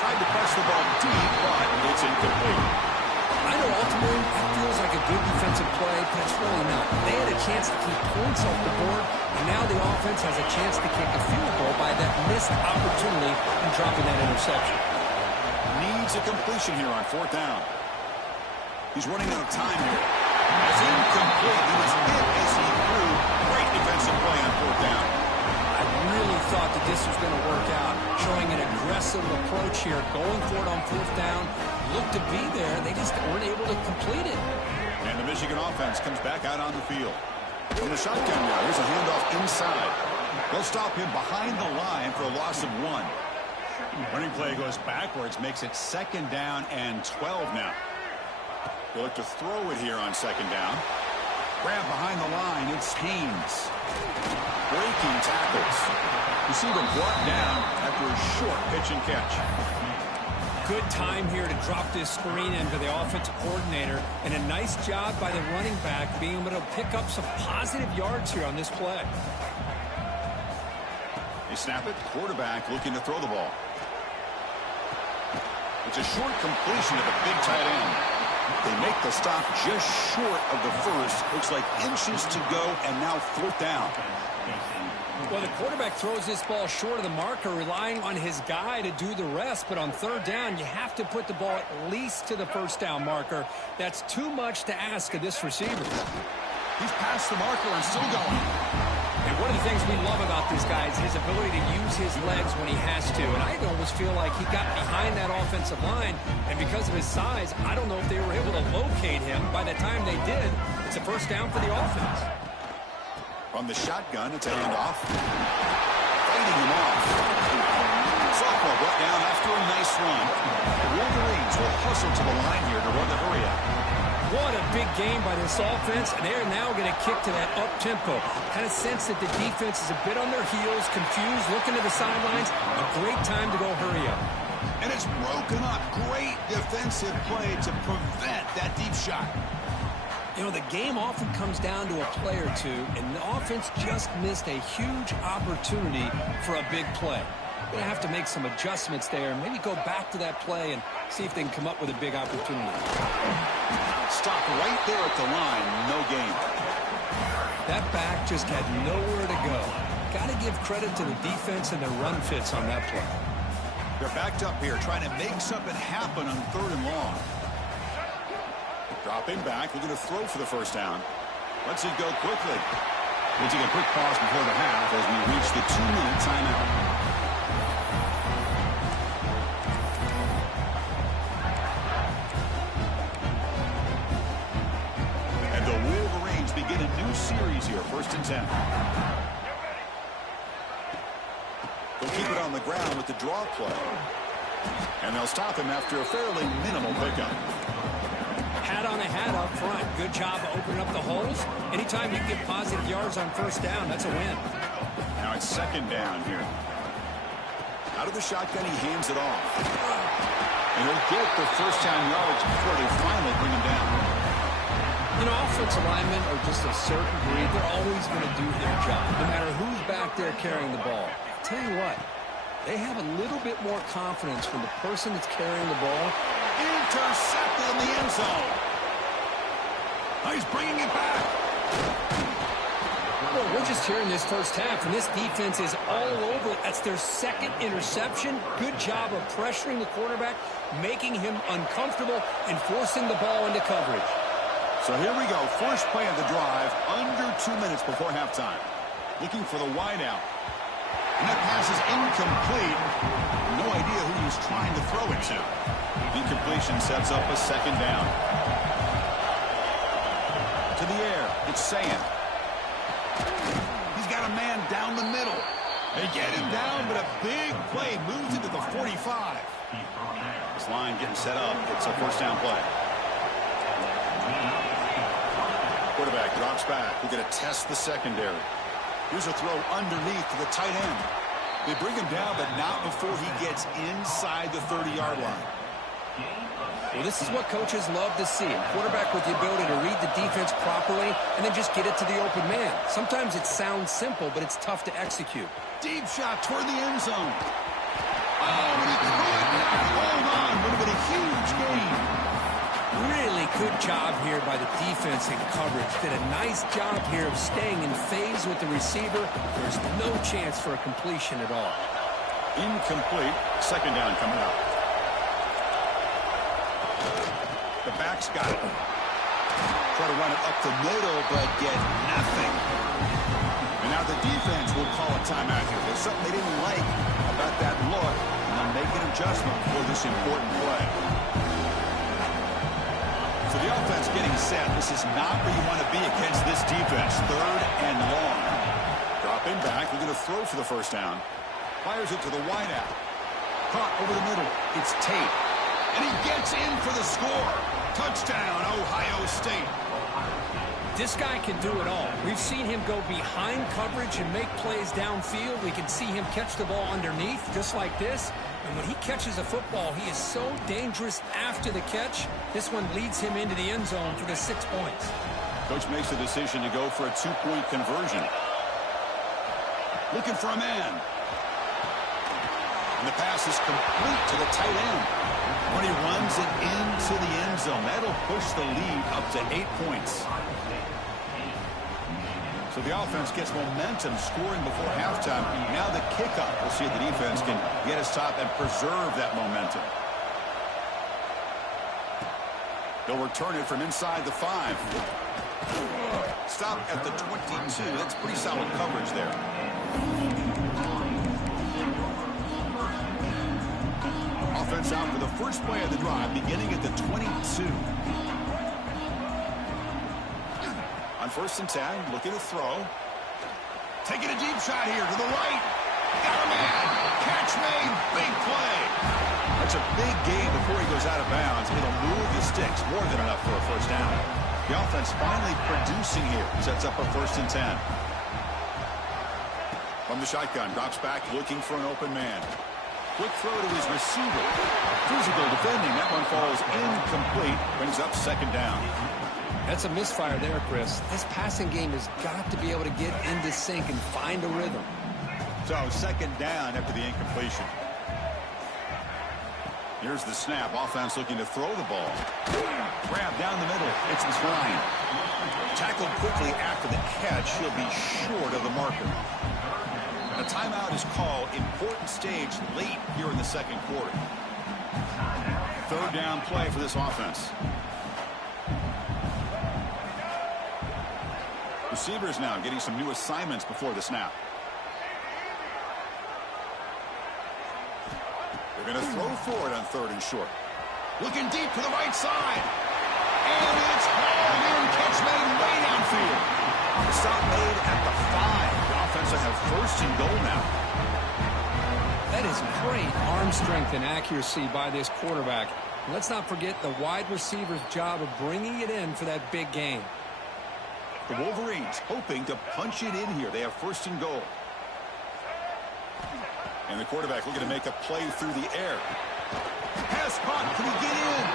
Tried to press the ball deep, but it's incomplete. I know ultimately that feels like a good defensive play, but it's really not. They had a chance to keep points off the board, and now the offense has a chance to kick a field goal by that missed opportunity and dropping that interception. Needs a completion here on fourth down. He's running out of time here. It's incomplete. He was hit as he threw. Great defensive play on fourth down. I really thought that this was going to work out, showing an aggressive approach here, going for it on fourth down. Looked to be there. They just weren't able to complete it. And the Michigan offense comes back out on the field. From the shotgun now, here's a handoff inside. They'll stop him behind the line for a loss of 1. Running play goes backwards, makes it second down and 12 now. They'll look to throw it here on second down. Grab behind the line, it's Haynes. Breaking tackles. Receiver brought down after a short pitch and catch. Good time here to drop this screen into the offensive coordinator, and a nice job by the running back being able to pick up some positive yards here on this play. They snap it. Quarterback looking to throw the ball. It's a short completion to the big tight end. They make the stop just short of the first. Looks like inches to go, and now fourth down. Well, the quarterback throws this ball short of the marker, relying on his guy to do the rest. But on third down, you have to put the ball at least to the first down marker. That's too much to ask of this receiver. He's past the marker and still going. And one of the things we love about this guy is his ability to use his legs when he has to. And I almost feel like he got behind that offensive line. And because of his size, I don't know if they were able to locate him. By the time they did, it's a first down for the offense. From the shotgun, it's a handoff. Fighting him off. Sophomore brought down after a nice run. The Wolverines will hustle to the line here to run the hurry up. What a big game by this offense, and they're now going to kick to that up-tempo. Kind of sense that the defense is a bit on their heels, confused, looking to the sidelines. A great time to go hurry up. And it's broken up. Great defensive play to prevent that deep shot. You know, the game often comes down to a play or two, and the offense just missed a huge opportunity for a big play. They're going to have to make some adjustments there and maybe go back to that play and see if they can come up with a big opportunity. Stop right there at the line. No gain. That back just had nowhere to go. Got to give credit to the defense and their run fits on that play. They're backed up here trying to make something happen on third and long. Dropping back, looking to throw for the first down. Let's it go quickly. We'll take a quick pause before the half as we reach the 2-minute timeout. And the Wolverines begin a new series here, 1st and 10. They'll keep it on the ground with the draw play. And they'll stop him after a fairly minimal pickup. Hat on a hat up front. Good job of opening up the holes. Anytime you can get positive yards on first down, that's a win. Now it's second down here. Out of the shotgun, he hands it off. And he'll get the first down yards before they finally bring him down. You know, offensive linemen are just a certain breed. They're always going to do their job, no matter who's back there carrying the ball. I'll tell you what, they have a little bit more confidence when the person that's carrying the ball intercepted in the end zone. Oh, he's bringing it back. Well, we're just here in this first half, and this defense is all over. That's their second interception. Good job of pressuring the quarterback, making him uncomfortable, and forcing the ball into coverage. So here we go. First play of the drive, under 2 minutes before halftime. Looking for the wideout. And that pass is incomplete. No idea who he's trying to throw it to. Incompletion sets up a second down. To the air, it's Sand. He's got a man down the middle. They get him down, but a big play moves into the 45. This line getting set up. It's a first down play. Quarterback drops back. We're going to test the secondary. Here's a throw underneath to the tight end. They bring him down, but not before he gets inside the 30-yard line. Well, this is what coaches love to see. A quarterback with the ability to read the defense properly and then just get it to the open man. Sometimes it sounds simple, but it's tough to execute. Deep shot toward the end zone. Oh, and he could not hold on. Would have been a huge gain. Really good job here by the defense in coverage. Did a nice job here of staying in phase with the receiver. There's no chance for a completion at all. Incomplete. Second down coming up. The back's got it. Try to run it up the middle, but get nothing. And now the defense will call a timeout here. There's something they didn't like about that look, and they'll make an adjustment for this important play. So the offense getting set. This is not where you want to be against this defense. Third and long. Dropping back. We're going to throw for the first down. Fires it to the wideout. Caught over the middle. It's Tate. And he gets in for the score. Touchdown, Ohio State. This guy can do it all. We've seen him go behind coverage and make plays downfield. We can see him catch the ball underneath, just like this. And when he catches a football, he is so dangerous after the catch. This one leads him into the end zone for the 6 points. Coach makes the decision to go for a 2-point conversion. Looking for a man. And the pass is complete to the tight end. When he runs it into the end zone, that'll push the lead up to 8 points. So the offense gets momentum, scoring before halftime. Now the kickoff. We'll see if the defense can get his top and preserve that momentum. They'll return it from inside the 5. Stop at the 22. That's pretty solid coverage there. Offense out for the first play of the drive, beginning at the 22. On 1st and 10, looking to throw. Taking a deep shot here to the right. Got a man. Catch made. Big play. That's a big gain before he goes out of bounds. It'll move the sticks. More than enough for a first down. The offense finally producing here. Sets up a 1st and 10. From the shotgun, drops back looking for an open man. Quick throw to his receiver. Physical defending. That one falls incomplete. Brings up 2nd down. That's a misfire there, Chris. This passing game has got to be able to get into sync and find a rhythm. So 2nd down after the incompletion. Here's the snap. Offense looking to throw the ball. Grab down the middle. It's Klein. Tackled quickly after the catch. He'll be short of the marker. A timeout is called. Important stage late here in the 2nd quarter. 3rd down play for this offense. Receivers now getting some new assignments before the snap. They're going to throw for it on 3rd and short. Looking deep to the right side. And it's hauled in. Catch made way downfield. The stop made at the 5. The offense will have 1st and goal now. That is great arm strength and accuracy by this quarterback. Let's not forget the wide receiver's job of bringing it in for that big gain. The Wolverines hoping to punch it in here. They have 1st and goal. And the quarterback looking to make a play through the air. Pass caught. Can he get in?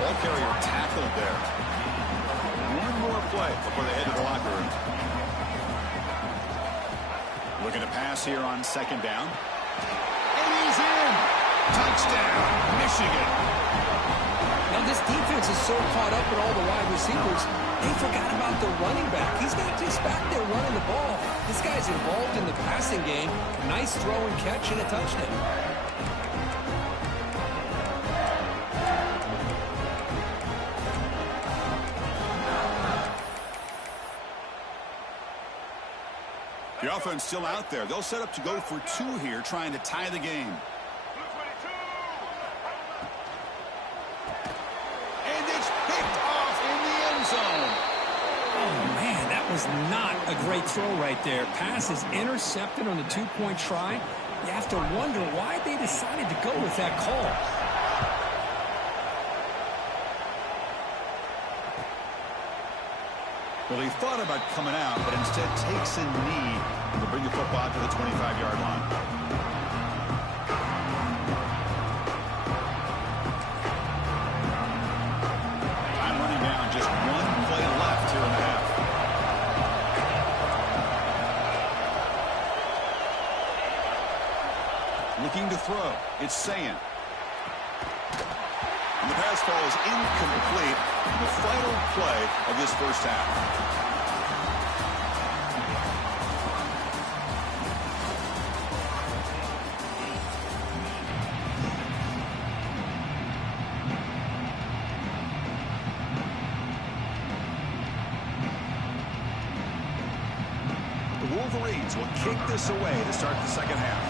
Ball carrier tackled there. One more play before they head to the locker room. Looking to pass here on 2nd down. And he's in. Touchdown, Michigan. Now this defense is so caught up in all the wide receivers, they forgot about the running back. He's not just back there running the ball. This guy's involved in the passing game. Nice throw and catch and a touchdown. The offense still out there. They'll set up to go for 2 here, trying to tie the game. And it's picked off in the end zone. Oh, man, that was not a great throw right there. Pass is intercepted on the 2-point try. You have to wonder why they decided to go with that call. Well, he thought about coming out, but instead takes a knee to bring the football to the 25-yard line. throw. It's Sayan. And the pass ball is incomplete in the final play of this first half. The Wolverines will kick this away to start the second half.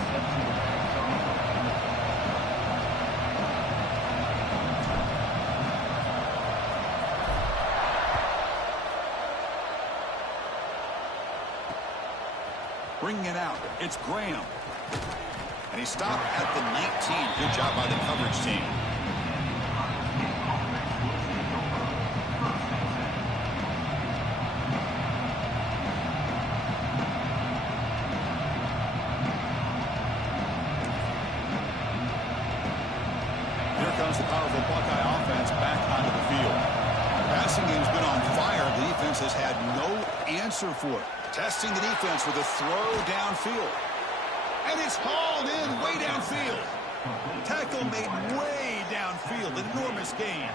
Bringing it out, it's Graham. And he stopped at the 19. Good job by the coverage team. Here comes the powerful Buckeye offense back onto the field. The passing game's been on fire. The defense has had no answer for it. Testing the defense with a throw downfield. And it's hauled in way downfield. Tackle made way downfield. Enormous gain.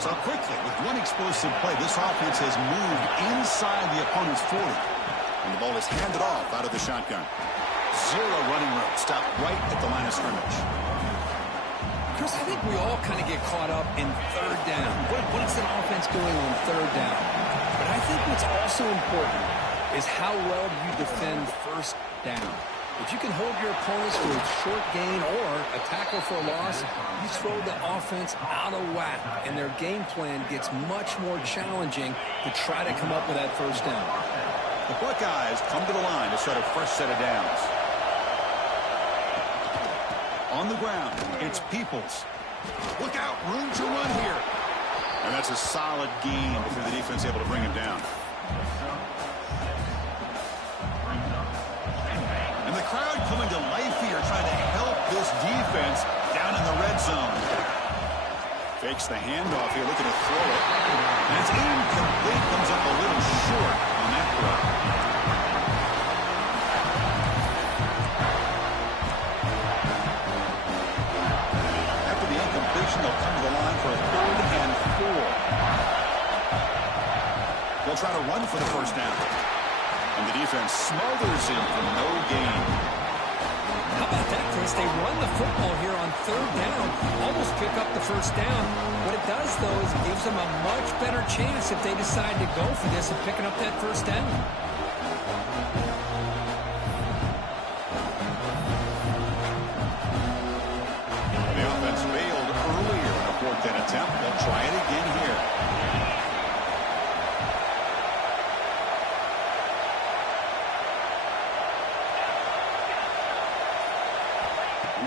So quickly, with one explosive play, this offense has moved inside the opponent's 40. And the ball is handed off out of the shotgun. Zero running room. Stopped right at the line of scrimmage. Chris, I think we all kind of get caught up in third down. What is an offense doing on third down? But I think what's also important is how well do you defend first down. If you can hold your opponents to a short gain or a tackle for a loss, you throw the offense out of whack, and their game plan gets much more challenging to try to come up with that first down. The Buckeyes come to the line to start a fresh set of downs. On the ground, it's Peoples. Look out, room to run here. And that's a solid gain before the defense able to bring him down. And the crowd coming to life here, trying to help this defense down in the red zone. Fakes the handoff here, looking to throw it. And it's incomplete, comes up a little short on that throw. They'll come to the line for a 3rd and 4. They'll try to run for the first down. And the defense smothers him for no gain. How about that, Chris? They run the football here on 3rd down, almost pick up the first down. What it does, though, is it gives them a much better chance if they decide to go for this of picking up that first down. That attempt. They'll try it again here.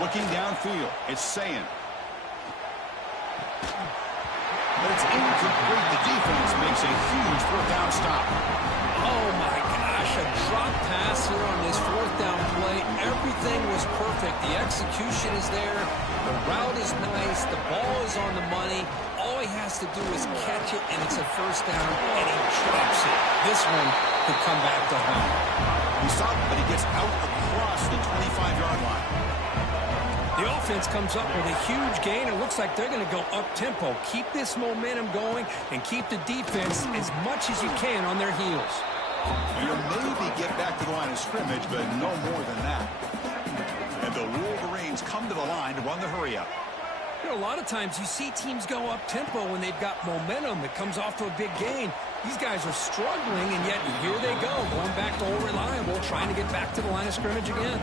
Looking downfield, it's Sayan. But it's incomplete. The defense makes a huge 4th down stop. Oh my gosh, a drop pass here on this 4th down play. Everything was perfect. The execution is there. The route is nice. The ball is on the money. All he has to do is catch it, and it's a first down, and he drops it. This one could come back to home. He stopped, but he gets out across the 25-yard line. The offense comes up with a huge gain. It looks like they're going to go up-tempo. Keep this momentum going and keep the defense as much as you can on their heels. You'll maybe get back to the line of scrimmage, but no more than that. And the Wolverines come to the line to run the hurry-up. You know, a lot of times you see teams go up-tempo when they've got momentum. It comes off to a big gain. These guys are struggling, and yet here they go, going back to old reliable, trying to get back to the line of scrimmage again.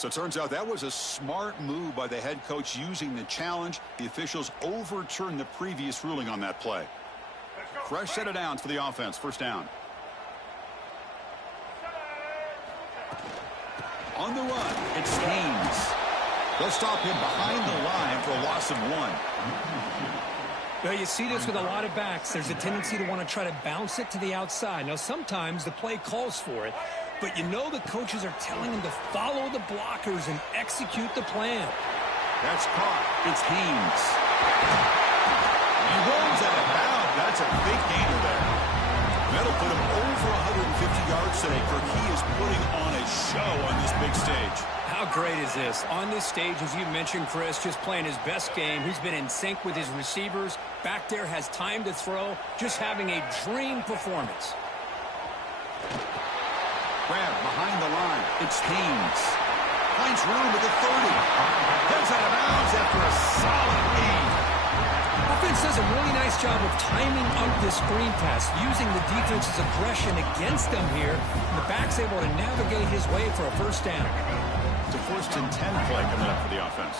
So it turns out that was a smart move by the head coach using the challenge. The officials overturned the previous ruling on that play. Fresh set of downs for the offense. First down. On the run, it's Haynes. They'll stop him behind the line for a loss of 1. Well, you see this with a lot of backs. There's a tendency to want to try to bounce it to the outside. Now, sometimes the play calls for it, but you know the coaches are telling him to follow the blockers and execute the plan. That's caught. It's Haynes. He rolls out of bounds. That's a big gainer there. That'll put him over 150 yards today. Kirk, he is putting on a show on this big stage. How great is this? On this stage, as you mentioned, Chris, just playing his best game. He's been in sync with his receivers. Back there, has time to throw. Just having a dream performance. Grab behind the line. It's Haynes. Finds room at the 30. Heads out of bounds after a solid gain. Offense does a really nice job of timing up this screen pass, using the defense's aggression against them here. And the back's able to navigate his way for a first down. It's a 1st and 10 play coming up for the offense.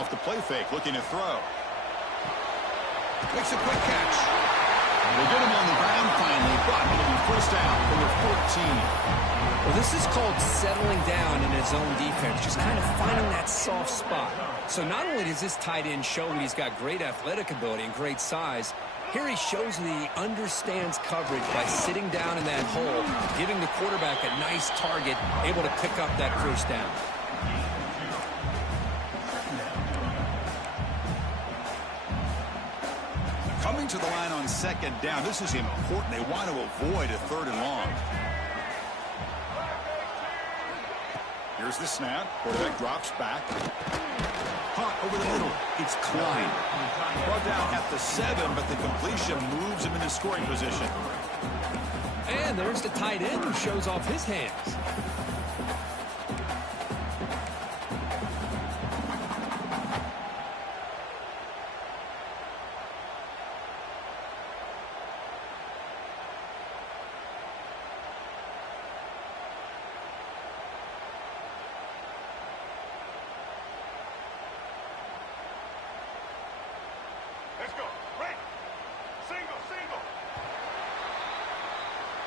Off the play fake, looking to throw. Makes a quick catch. They get him on the ground finally, but it'll be first down for the 14. Well, this is called settling down in his own defense, just kind of finding that soft spot. So not only does this tight end show that he's got great athletic ability and great size, here he shows that he understands coverage by sitting down in that hole, giving the quarterback a nice target, able to pick up that first down. Coming to the line on 2nd down. This is important. They want to avoid a 3rd and long. Here's the snap. Quarterback drops back. Caught over the middle. It's Klein. Brought down at the 7, but the completion moves him into scoring position. And there's the tight end who shows off his hands.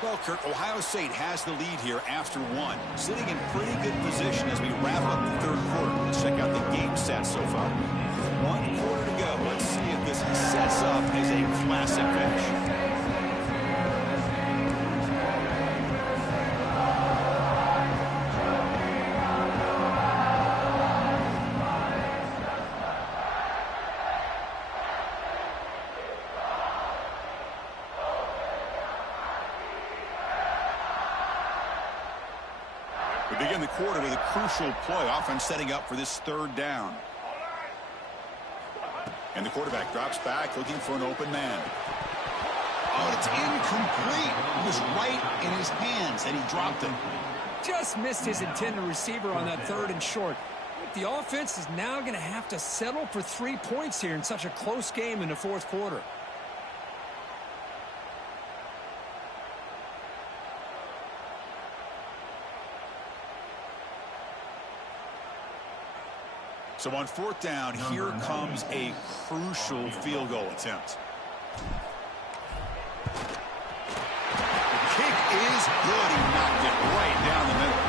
Well, Kirk, Ohio State has the lead here after 1. Sitting in pretty good position as we wrap up the 3rd quarter. Let's check out the game stats so far. 1 quarter to go. Let's see if this sets up as a classic finish. We begin the quarter with a crucial play. Offense setting up for this 3rd down. And the quarterback drops back looking for an open man. Oh, it's incomplete. It was right in his hands and he dropped it. Just missed his intended receiver on that 3rd and short. The offense is now going to have to settle for 3 points here in such a close game in the 4th quarter. So on 4th down, here comes a crucial field goal attempt. The kick is good. He knocked it right down the middle.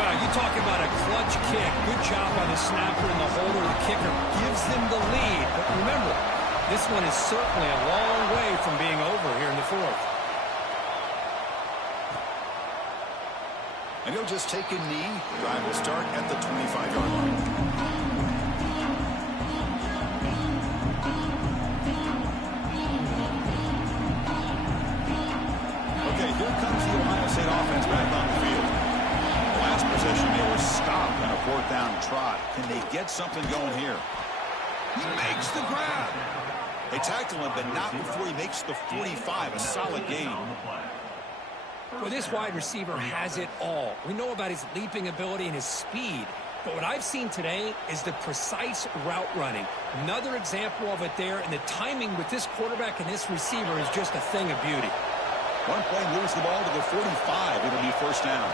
Well, you talk about a clutch kick. Good job by the snapper and the holder. The kicker gives them the lead. But remember, this one is certainly a long way from being over here in the 4th. And he'll just take a knee. Drive will start at the 25-yard line. Okay, here comes the Ohio State offense back on the field. Last possession, they were stopped on a 4th down trot. Can they get something going here? He makes the grab. They tackle him, but not before he makes the 45. A solid gain. Well, this wide receiver has it all. We know about his leaping ability and his speed. But what I've seen today is the precise route running. Another example of it there, and the timing with this quarterback and this receiver is just a thing of beauty. One play moves the ball to the 45. It'll be first down.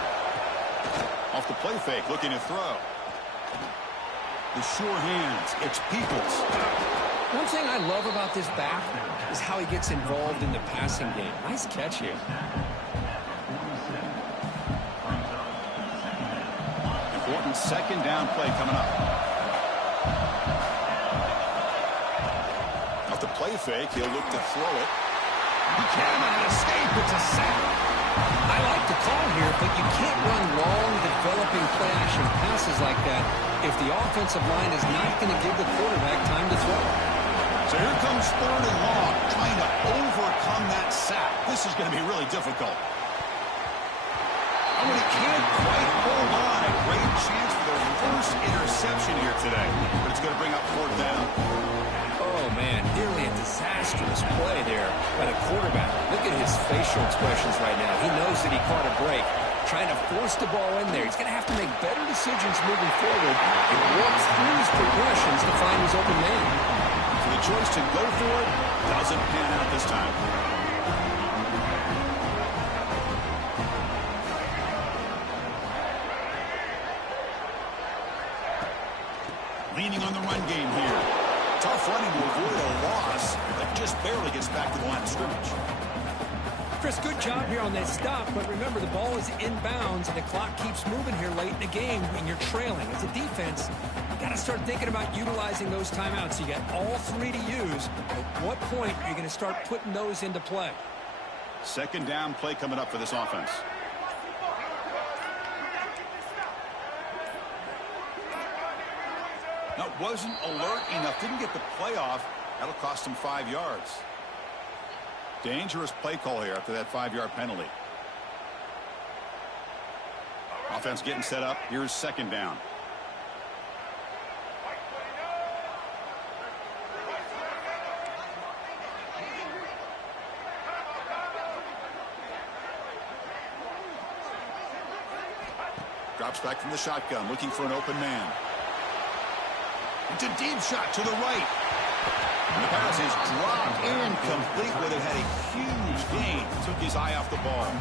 Off the play fake, looking to throw. The sure hands, it's Peoples. One thing I love about this back is how he gets involved in the passing game. Nice catch here. Important second down play coming up. Off the play fake, he'll look to throw it. He cannot escape. It's a sack. I like the call here, but you can't run long, developing play-action passes like that if the offensive line is not going to give the quarterback time to throw. So here comes third and long, trying to overcome that sack. This is going to be really difficult. Oh, and he can't quite hold on. A great chance for their first interception here today, but it's going to bring up fourth down. Oh, man, nearly a disastrous play there by the quarterback. Look at his facial expressions right now. He knows that he caught a break, trying to force the ball in there. He's going to have to make better decisions moving forward and walk through his progressions to find his open man. So the choice to go for it doesn't pan out this time. Leaning on the run game here. Tough running to avoid a loss, but just barely gets back to the line of scrimmage. Chris, good job here on that stop, but remember the ball is inbounds and the clock keeps moving here late in the game when you're trailing. As a defense, you got to start thinking about utilizing those timeouts. You got all three to use. At what point are you going to start putting those into play? Second down play coming up for this offense. No, wasn't alert enough. Didn't get the play off. That'll cost him 5 yards. Dangerous play call here after that 5-yard penalty. Offense getting set up. Here's second down. Drops back from the shotgun, looking for an open man. It's a deep shot to the right. And the pass is dropped incomplete, but it had a huge gain. Took his eye off the ball.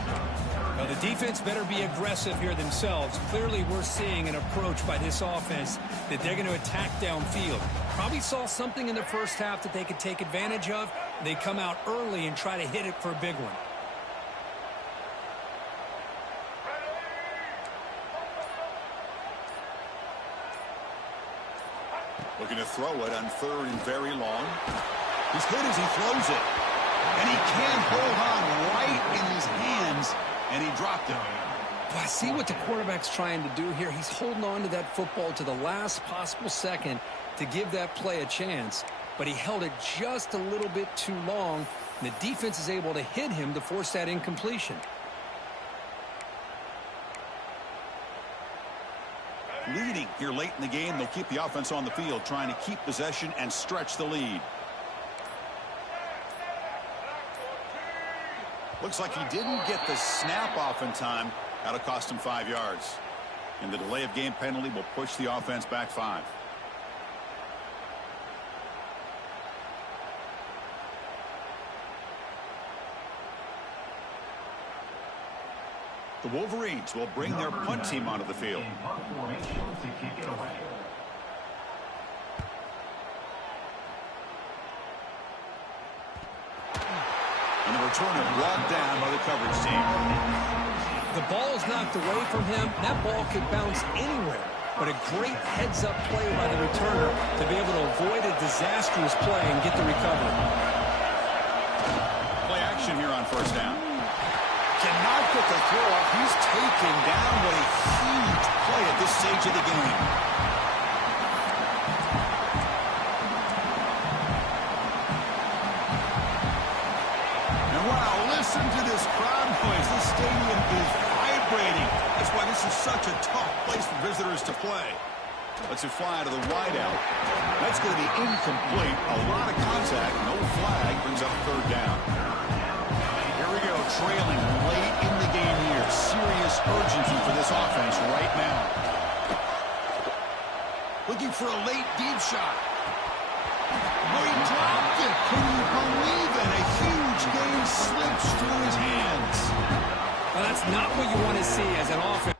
Well, the defense better be aggressive here themselves. Clearly, we're seeing an approach by this offense that they're going to attack downfield. Probably saw something in the first half that they could take advantage of. They come out early and try to hit it for a big one. Looking to throw it on third and very long. He's hit as he throws it. And he can't hold on right in his hands. And he dropped it. Well, I see what the quarterback's trying to do here. He's holding on to that football to the last possible second to give that play a chance. But he held it just a little bit too long. And the defense is able to hit him to force that incompletion. Leading here late in the game, they'll keep the offense on the field, trying to keep possession and stretch the lead. Looks like he didn't get the snap off in time. That'll cost him 5 yards. And the delay of game penalty will push the offense back 5. The Wolverines will bring their punt team onto the field. And the returner brought down by the coverage team. The ball is knocked away from him. That ball could bounce anywhere. But a great heads-up play by the returner to be able to avoid a disastrous play and get the recovery. Play action here on first down. Cannot get the throw up. He's taken down. What a huge play at this stage of the game. And wow, listen to this crowd noise. This stadium is vibrating. That's why this is such a tough place for visitors to play. Let's it fly to the wideout. That's going to be incomplete. A lot of contact. No flag. Brings up third down. Here we go, trailing late in the game here. Serious urgency for this offense right now. Looking for a late deep shot. Oh, he dropped it. Can you believe it? A huge game slips through his hands. Well, that's not what you want to see as an offense.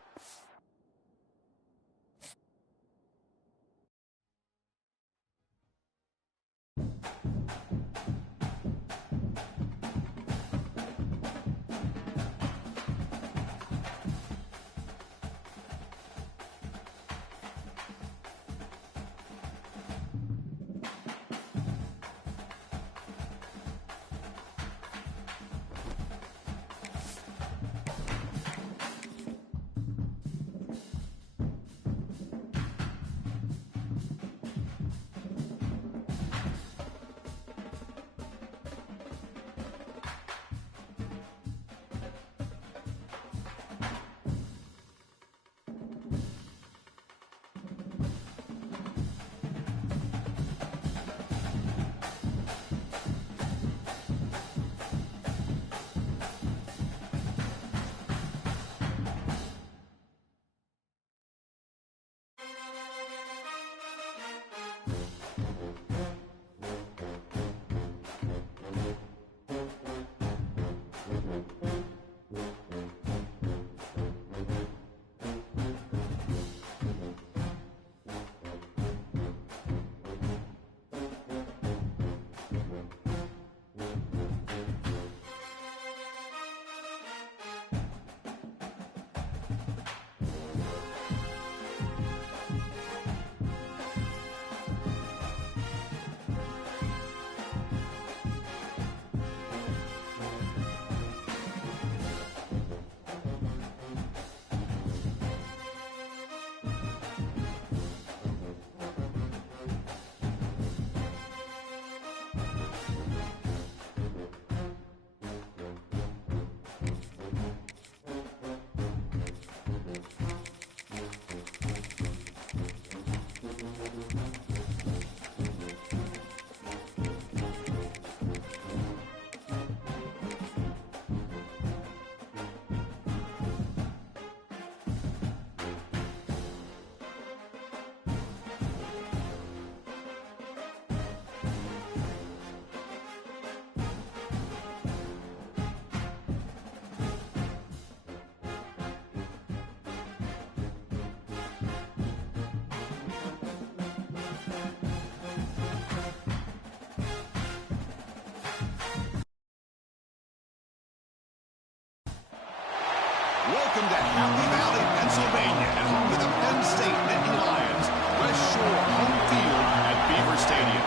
Welcome to Happy Valley, Pennsylvania, and home to the Penn State Nittany Lions. West Shore home field at Beaver Stadium.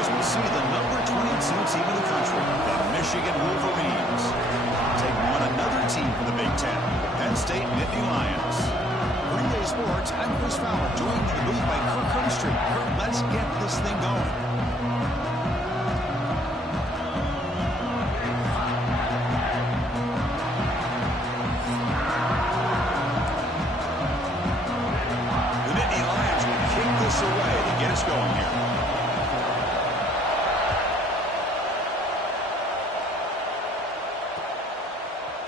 As we'll see the number 22 team in the country, the Michigan Wolverines, take on another team from the Big Ten, the Penn State Nittany Lions. Green Bay Sports, I'm Chris Fowler, joined in the booth by Kirk Hearnstreet. Kirk, let's get this thing going. Away to get us going here.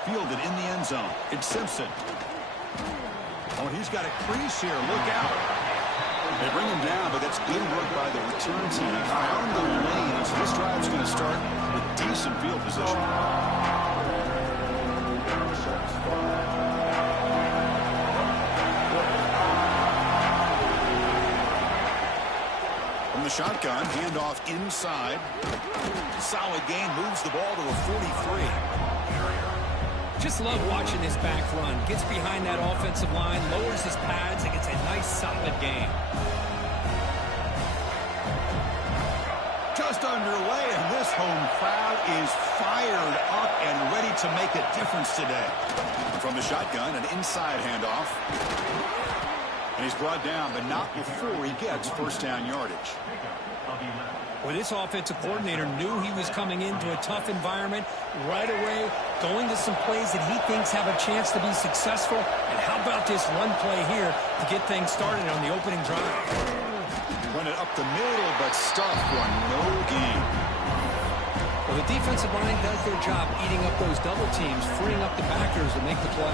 Fielded in the end zone. It's Simpson. Oh, he's got a crease here. Look out. They bring him down, but that's good work by the return team. He found the lane, so this drive's going to start with decent field position. The shotgun, handoff inside. Solid gain, moves the ball to a 43. Just love watching this back run. Gets behind that offensive line, lowers his pads, and gets a nice solid gain. Just underway, and this home crowd is fired up and ready to make a difference today. From the shotgun, an inside handoff. And he's brought down, but not before he gets first down yardage. Well, this offensive coordinator knew he was coming into a tough environment right away, going to some plays that he thinks have a chance to be successful. And how about this run play here to get things started on the opening drive? Run it up the middle, but stuffed for no gain. Well, the defensive line does their job eating up those double teams, freeing up the backers to make the play.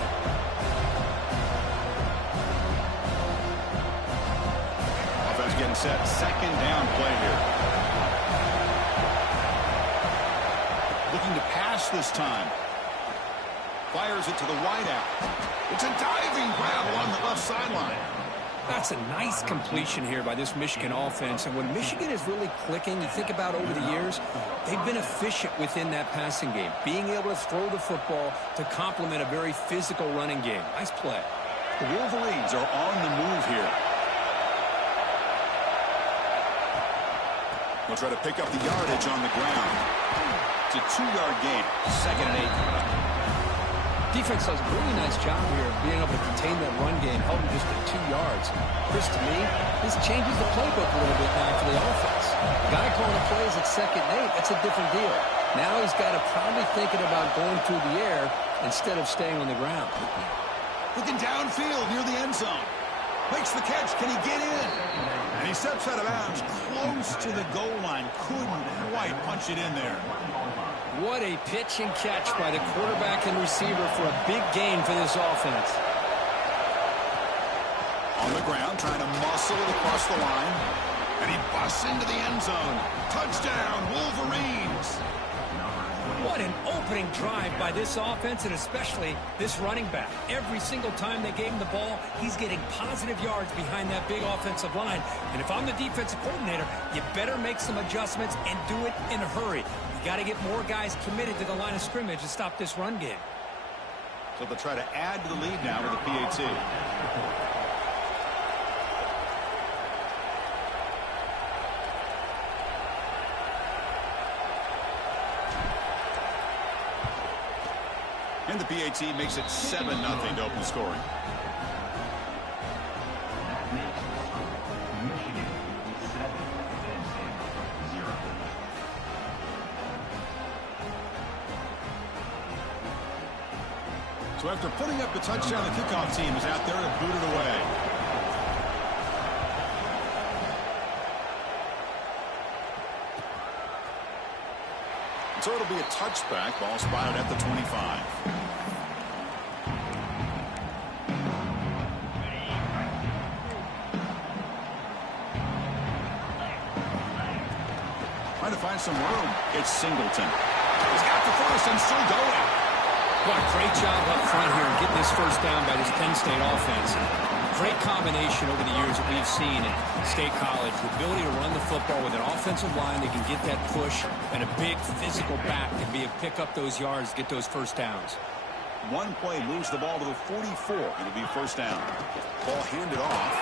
is getting set. Second down play here. Looking to pass this time. Fires it to the wideout. It's a diving grab along the left sideline. That's a nice completion here by this Michigan offense. And when Michigan is really clicking, you think about over the years, they've been efficient within that passing game, being able to throw the football to complement a very physical running game. Nice play. The Wolverines are on the move here. They'll try to pick up the yardage on the ground. It's a 2-yard gain. 2nd and 8 coming up. Defense does a really nice job here of being able to contain that run game, held him just at 2 yards. Chris, to me, this changes the playbook a little bit now for the offense. The guy calling the plays at 2nd and 8, that's a different deal. Now he's got to probably thinking about going through the air instead of staying on the ground. Looking downfield near the end zone. Makes the catch. Can he get in? And he steps out of bounds close to the goal line. Couldn't quite punch it in there. What a pitch and catch by the quarterback and receiver for a big gain for this offense. On the ground, trying to muscle it across the line. And he busts into the end zone. Touchdown, Wolverines. What an opening drive by this offense, and especially this running back. Every single time they gave him the ball, he's getting positive yards behind that big offensive line. And if I'm the defensive coordinator, you better make some adjustments and do it in a hurry. You got to get more guys committed to the line of scrimmage to stop this run game. So they'll try to add to the lead now with the PAT. And the PAT makes it 7-0 to open scoring. That makes Michigan 7-0. So after putting up the touchdown, the kickoff team is out there to boot it away. So it'll be a touchback. Ball spotted at the 25. Trying to find some room. It's Singleton. He's got the first and still going. What a great job up front here and getting this first down by this Penn State offense. Great combination over the years that we've seen in State College. The ability to run the football with an offensive line that can get that push and a big physical back to be able to pick up those yards, get those first downs. One play moves the ball to the 44. It'll be first down. Ball handed off.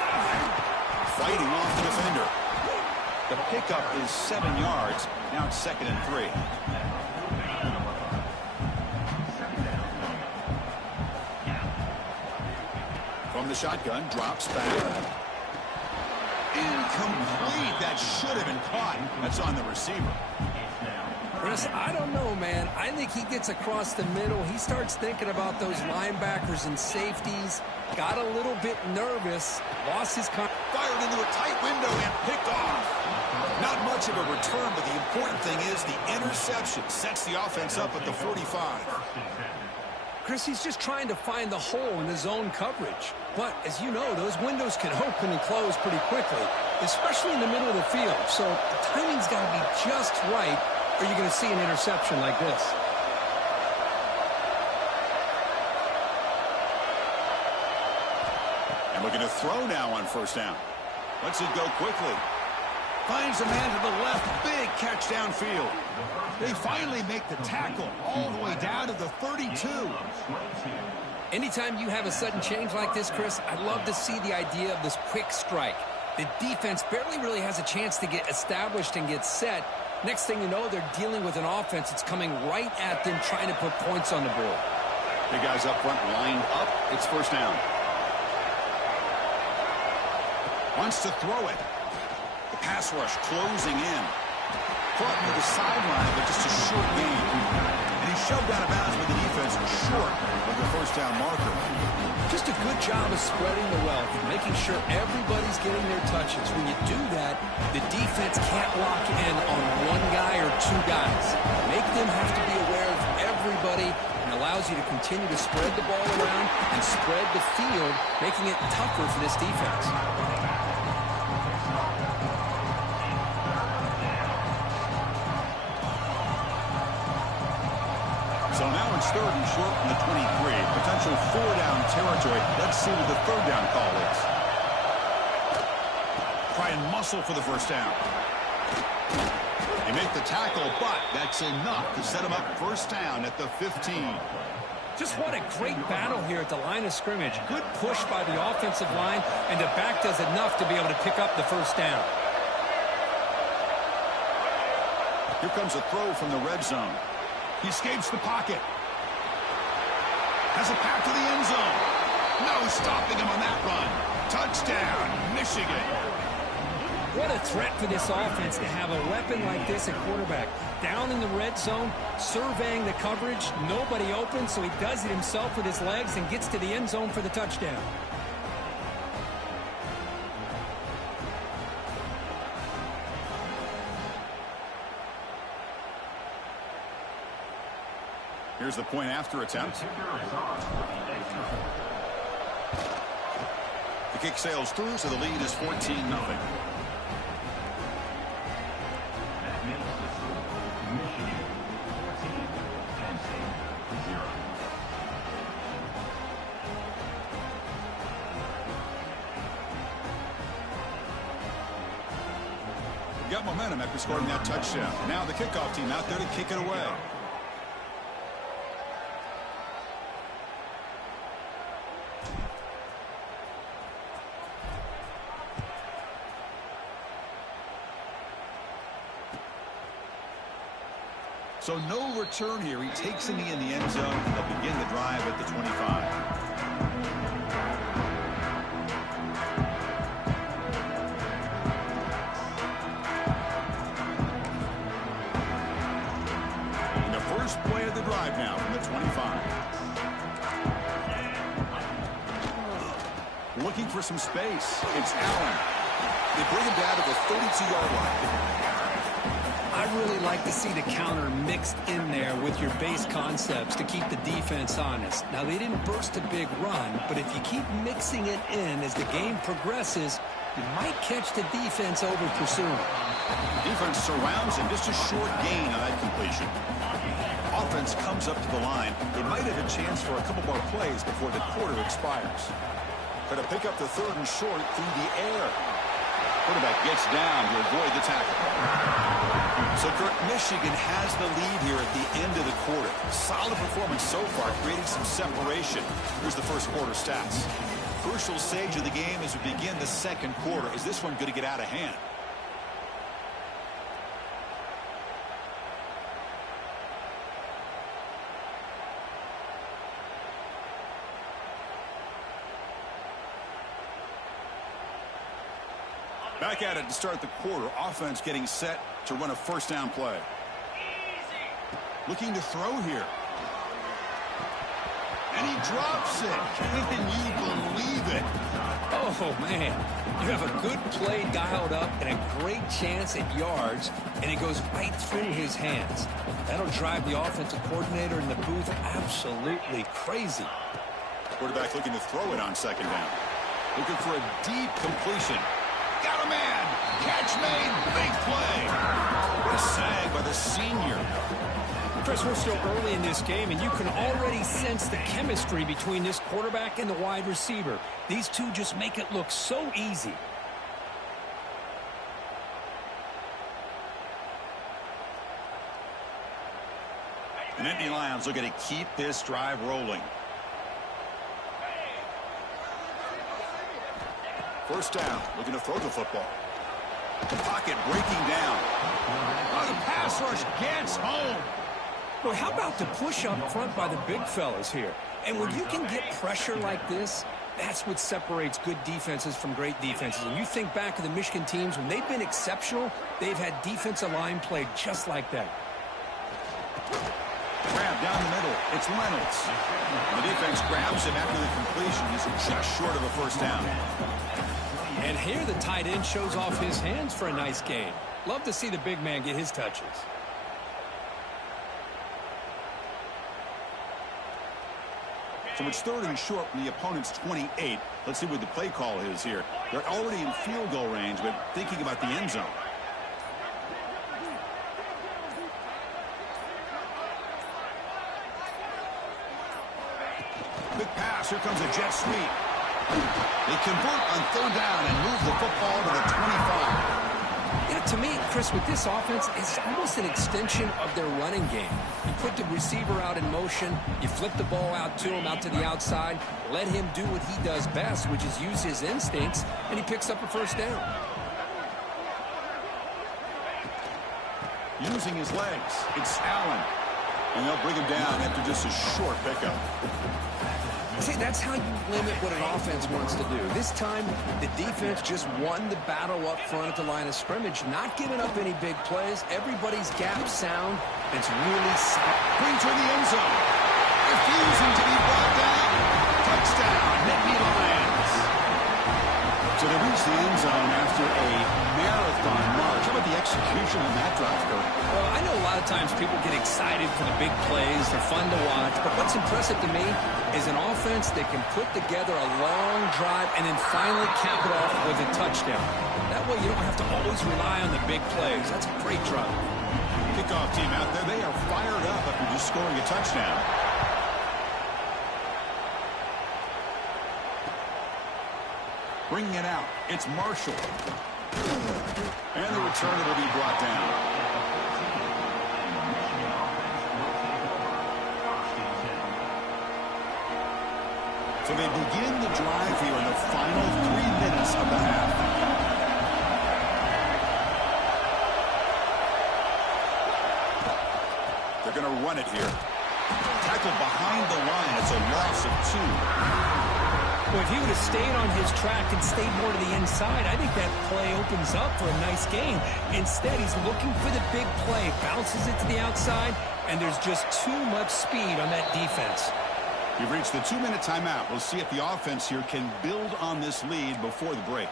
Fighting off the defender. The pickup is 7 yards. Now it's 2nd and 3. From the shotgun, drops back. Incomplete. That should have been caught. That's on the receiver. Chris, I don't know, man. I think he gets across the middle. He starts thinking about those linebackers and safeties. Got a little bit nervous. Lost his... Fired into a tight window and picked off. Not much of a return, but the important thing is the interception sets the offense up at the 45. Chris, he's just trying to find the hole in the zone coverage. But, as you know, those windows can open and close pretty quickly, especially in the middle of the field. So the timing's got to be just right, or you're going to see an interception like this. And looking to throw now on first down. Lets it go quickly. Finds a man to the left. Big catch downfield. They finally make the tackle all the way down to the 32. Anytime you have a sudden change like this, Chris, I'd love to see the idea of this quick strike. The defense barely really has a chance to get established and get set. Next thing you know, they're dealing with an offense that's coming right at them, trying to put points on the board. Big guys up front lined up. It's first down. Wants to throw it. The pass rush closing in. Caught near the sideline, but just a short gain. And he shoved out of bounds with the defense short of the first down marker. Just a good job of spreading the wealth and making sure everybody's getting their touches. When you do that, the defense can't lock in on one guy or two guys. Make them have to be aware of everybody and allows you to continue to spread the ball around and spread the field, making it tougher for this defense. So now it's 3rd and short from the 23. Potential 4-down territory. Let's see what the 3rd down call is. Try and muscle for the 1st down. They make the tackle, but that's enough to set him up 1st down at the 15. Just what a great battle here at the line of scrimmage. Good push by the offensive line, and the back does enough to be able to pick up the 1st down. Here comes a throw from the red zone. He escapes the pocket. Has a pass to the end zone. No stopping him on that run. Touchdown, Michigan. What a threat for this offense to have a weapon like this at quarterback. Down in the red zone, surveying the coverage. Nobody open, so he does it himself with his legs and gets to the end zone for the touchdown. Here's the point after attempt. The kick sails through, so the lead is 14-0. Got momentum after scoring that touchdown. Now the kickoff team out there to kick it away. So no return here. He takes him in the end zone. They'll begin the drive at the 25. Play of the drive now from the 25. Looking for some space. It's Allen. They bring him down to the 32-yard line. I really like to see the counter mixed in there with your base concepts to keep the defense honest. Now, they didn't burst a big run, but if you keep mixing it in as the game progresses, you might catch the defense over pursuing. Defense surrounds him. Just a short gain on that completion. Offense comes up to the line. They might have a chance for a couple more plays before the quarter expires. Try to pick up the 3rd and short through the air. Quarterback gets down to avoid the tackle. So, Kirk, Michigan has the lead here at the end of the quarter. Solid performance so far, creating some separation. Here's the 1st quarter stats. Crucial stage of the game as we begin the 2nd quarter. Is this one going to get out of hand? Back at it to start the quarter. Offense getting set to run a 1st down play. Looking to throw here. And he drops it. Can you believe it? Oh, man. You have a good play dialed up and a great chance at yards, and it goes right through his hands. That'll drive the offensive coordinator in the booth absolutely crazy. Quarterback looking to throw it on 2nd down. Looking for a deep completion. Got a man. Catch made. Big play. What a sag by the senior. Chris, we're still early in this game, and you can already sense the chemistry between this quarterback and the wide receiver. These two just make it look so easy. The Nittany Lions looking to keep this drive rolling. 1st down, looking to throw the football. The pocket breaking down. Oh, the pass rush gets home. Well, how about the push up front by the big fellas here? And when you can get pressure like this, that's what separates good defenses from great defenses. And you think back to the Michigan teams, when they've been exceptional, they've had defensive line play just like that. Grab down the middle. It's Reynolds. The defense grabs him after the completion. He's just short of a 1st down. And here the tight end shows off his hands for a nice gain. Love to see the big man get his touches. So it's 3rd and short from the opponent's 28. Let's see what the play call is here. They're already in field goal range, but thinking about the end zone. Quick pass. Here comes a jet sweep. They convert on third down and move the football to the 25. Yeah, to me, Chris, with this offense, it's almost an extension of their running game. You put the receiver out in motion, you flip the ball out to him, out to the outside, let him do what he does best, which is use his instincts, and he picks up a first down. Using his legs, it's Allen. And they'll bring him down after just a short pickup. See, that's how you limit what an offense wants to do. This time, the defense just won the battle up front at the line of scrimmage, not giving up any big plays. Everybody's gap sound. It's really sound. Bring to the end zone. Refusing to be brought down. Touchdown, Nittany Lions. So they reach the end zone after a marathon march. How about the execution on that drive, Kurt? Well, I know a lot of times people get excited for the big plays. They're fun to watch. But what's impressive to me is an offense that can put together a long drive and then finally cap it off with a touchdown. That way you don't have to always rely on the big plays. That's a great drive. Kickoff team out there, they are fired up after just scoring a touchdown. Bringing it out, it's Marshall. And the returner will be brought down. So they begin the drive here in the final 3 minutes of the half. They're going to run it here. Tackled behind the line. It's a loss of 2. Well, if he would have stayed on his track and stayed more to the inside, I think that play opens up for a nice gain. Instead, he's looking for the big play, bounces it to the outside, and there's just too much speed on that defense. We've reached the 2-minute timeout. We'll see if the offense here can build on this lead before the break.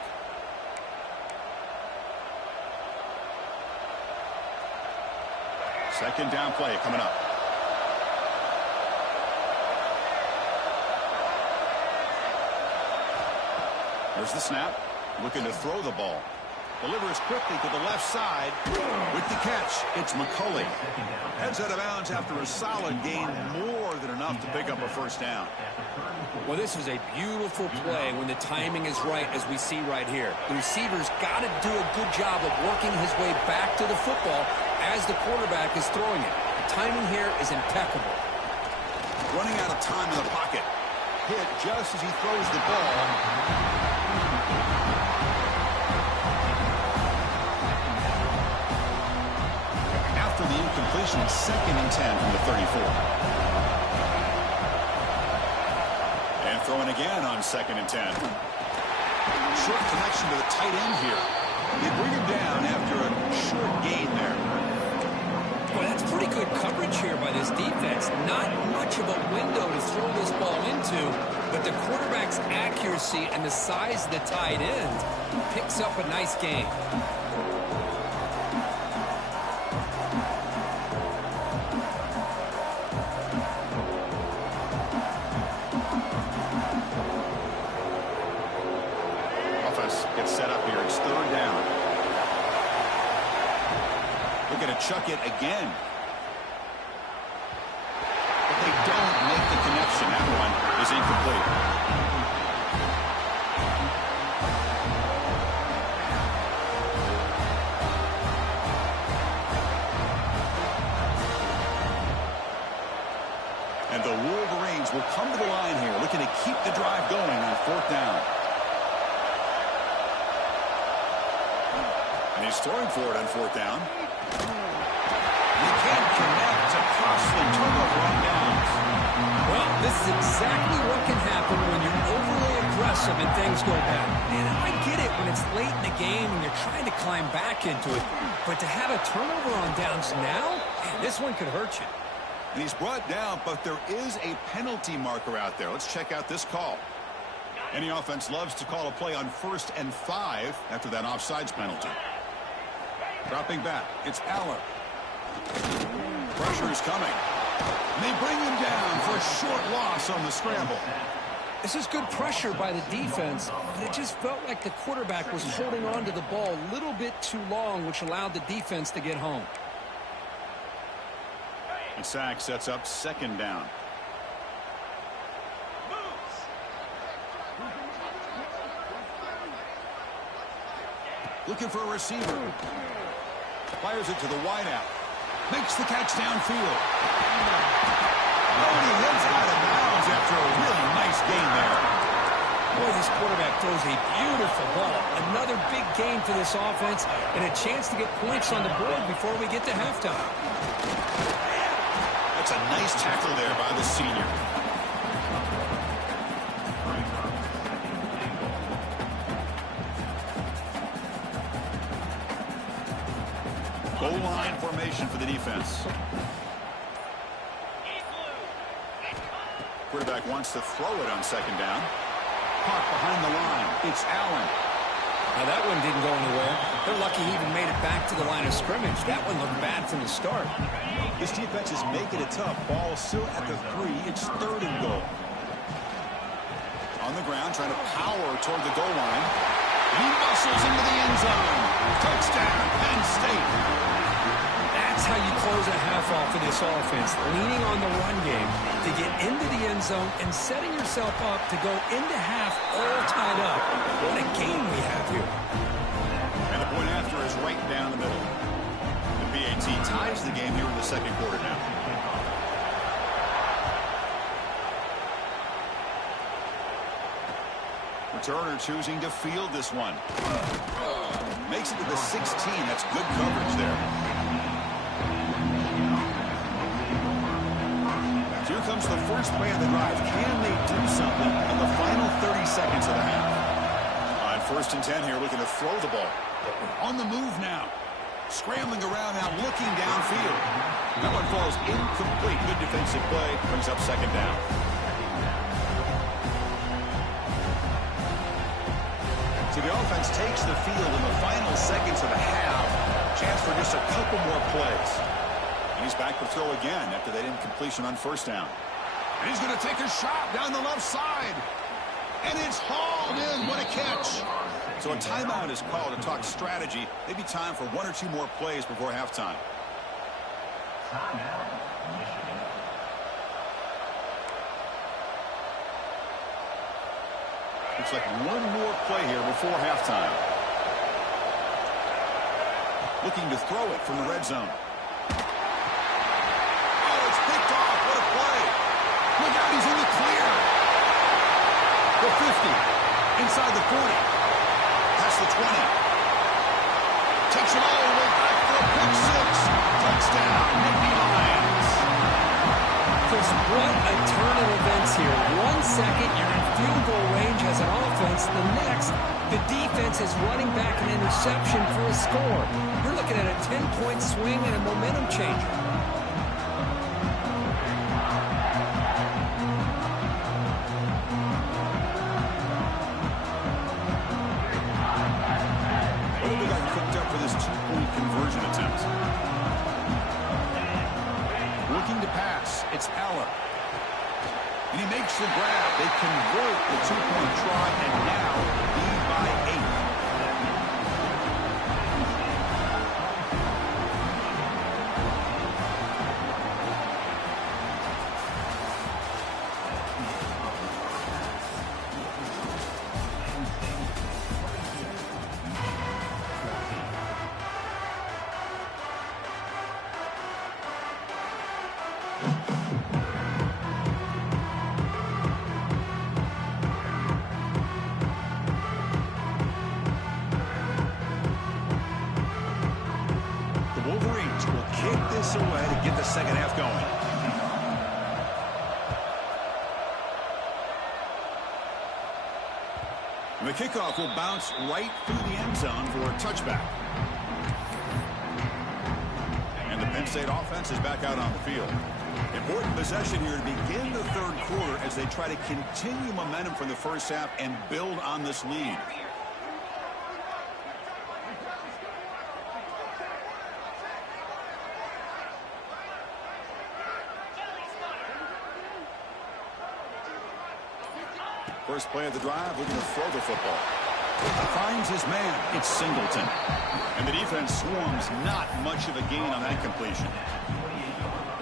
Second down play coming up. There's the snap. Looking to throw the ball. Delivers quickly to the left side. With the catch, it's McCulley. Heads out of bounds after a solid gain, more than enough to pick up a first down. Well, this is a beautiful play when the timing is right, as we see right here. The receiver's got to do a good job of working his way back to the football as the quarterback is throwing it. The timing here is impeccable. Running out of time in the pocket. Hit just as he throws the ball. After the incompletion, 2nd and 10 from the 34. And throwing again on 2nd and 10. Short connection to the tight end here. They bring him down after a short gain there. Boy, that's pretty good coverage here by this defense. Not much of a window to throw this ball into, but the quarterback's accuracy and the size of the tight end picks up a nice gain. Offense gets set up here. It's 3rd down. They're going to chuck it again. But they don't make the connection. That one is incomplete. And the Wolverines will come to the line here, looking to keep the drive going on 4th down. And he's throwing for it on 4th down. He can't connect. A costly turnover on downs. Well, this is exactly what can happen when you're overly aggressive and things go bad. And I get it when it's late in the game and you're trying to climb back into it. But to have a turnover on downs now, man, this one could hurt you. And he's brought down, but there is a penalty marker out there. Let's check out this call. Any offense loves to call a play on 1st and 5 after that offsides penalty. Dropping back, it's Allen. Pressure is coming. And they bring him down for a short loss on the scramble. This is good pressure by the defense, but it just felt like the quarterback was holding on to the ball a little bit too long, which allowed the defense to get home. And sack sets up 2nd down. Looking for a receiver. Fires it to the wideout. Makes the catch downfield. Oh, he heads out of bounds after a really nice gain there. Boy, this quarterback throws a beautiful ball. Another big gain for this offense and a chance to get points on the board before we get to halftime. That's a nice tackle there by the senior. Goal line formation for the defense. Quarterback wants to throw it on second down. Caught behind the line. It's Allen. Now that one didn't go anywhere. They're lucky he even made it back to the line of scrimmage. That one looked bad from the start. This defense is making it tough. Ball still at the 3. It's 3rd and goal. On the ground, trying to power toward the goal line. He muscles into the end zone. Touchdown, Penn State. That's how you close a half off of this offense, leaning on the run game to get into the end zone and setting yourself up to go into half all tied up. What a game we have here. And the point after is right down the middle. The BAT ties the game here in the second quarter now. Returner choosing to field this one. Makes it to the 16. That's good coverage there. Here comes the first play of the drive. Can they do something in the final 30 seconds of the half? On 1st and 10 here, looking to throw the ball. On the move now. Scrambling around now, looking downfield. That one falls incomplete. Good defensive play. Brings up second down. So the offense takes the field in the final seconds of the half. Chance for just a couple more plays. And he's back to throw again after that incompletion on 1st down. And he's going to take a shot down the left side. And it's hauled in. What a catch. So a timeout is called to talk strategy. Maybe time for 1 or 2 more plays before halftime. Timeout, Michigan. Looks like 1 more play here before halftime. Looking to throw it from the red zone. Picked off. What a play. Look out, he's in the clear. The 50. Inside the 40. Past the 20. Takes it all the way back for a pick 6. Touchdown, Nittany Lions. Chris, what a turn of events here. 1 second, you're in field goal range as an offense. The next, the defense is running back an interception for a score. You're looking at a 10-point swing and a momentum changer. Conversion attempt. Looking to pass. It's Allen. And he makes the grab. They convert the 2-point try and now lead by 8. Away to get the second half going. And the kickoff will bounce right through the end zone for a touchback. And the Penn State offense is back out on the field. Important possession here to begin the 3rd quarter as they try to continue momentum from the first half and build on this lead. First play of the drive, looking to throw the football. Finds his man. It's Singleton. And the defense swarms. Not much of a gain on that completion.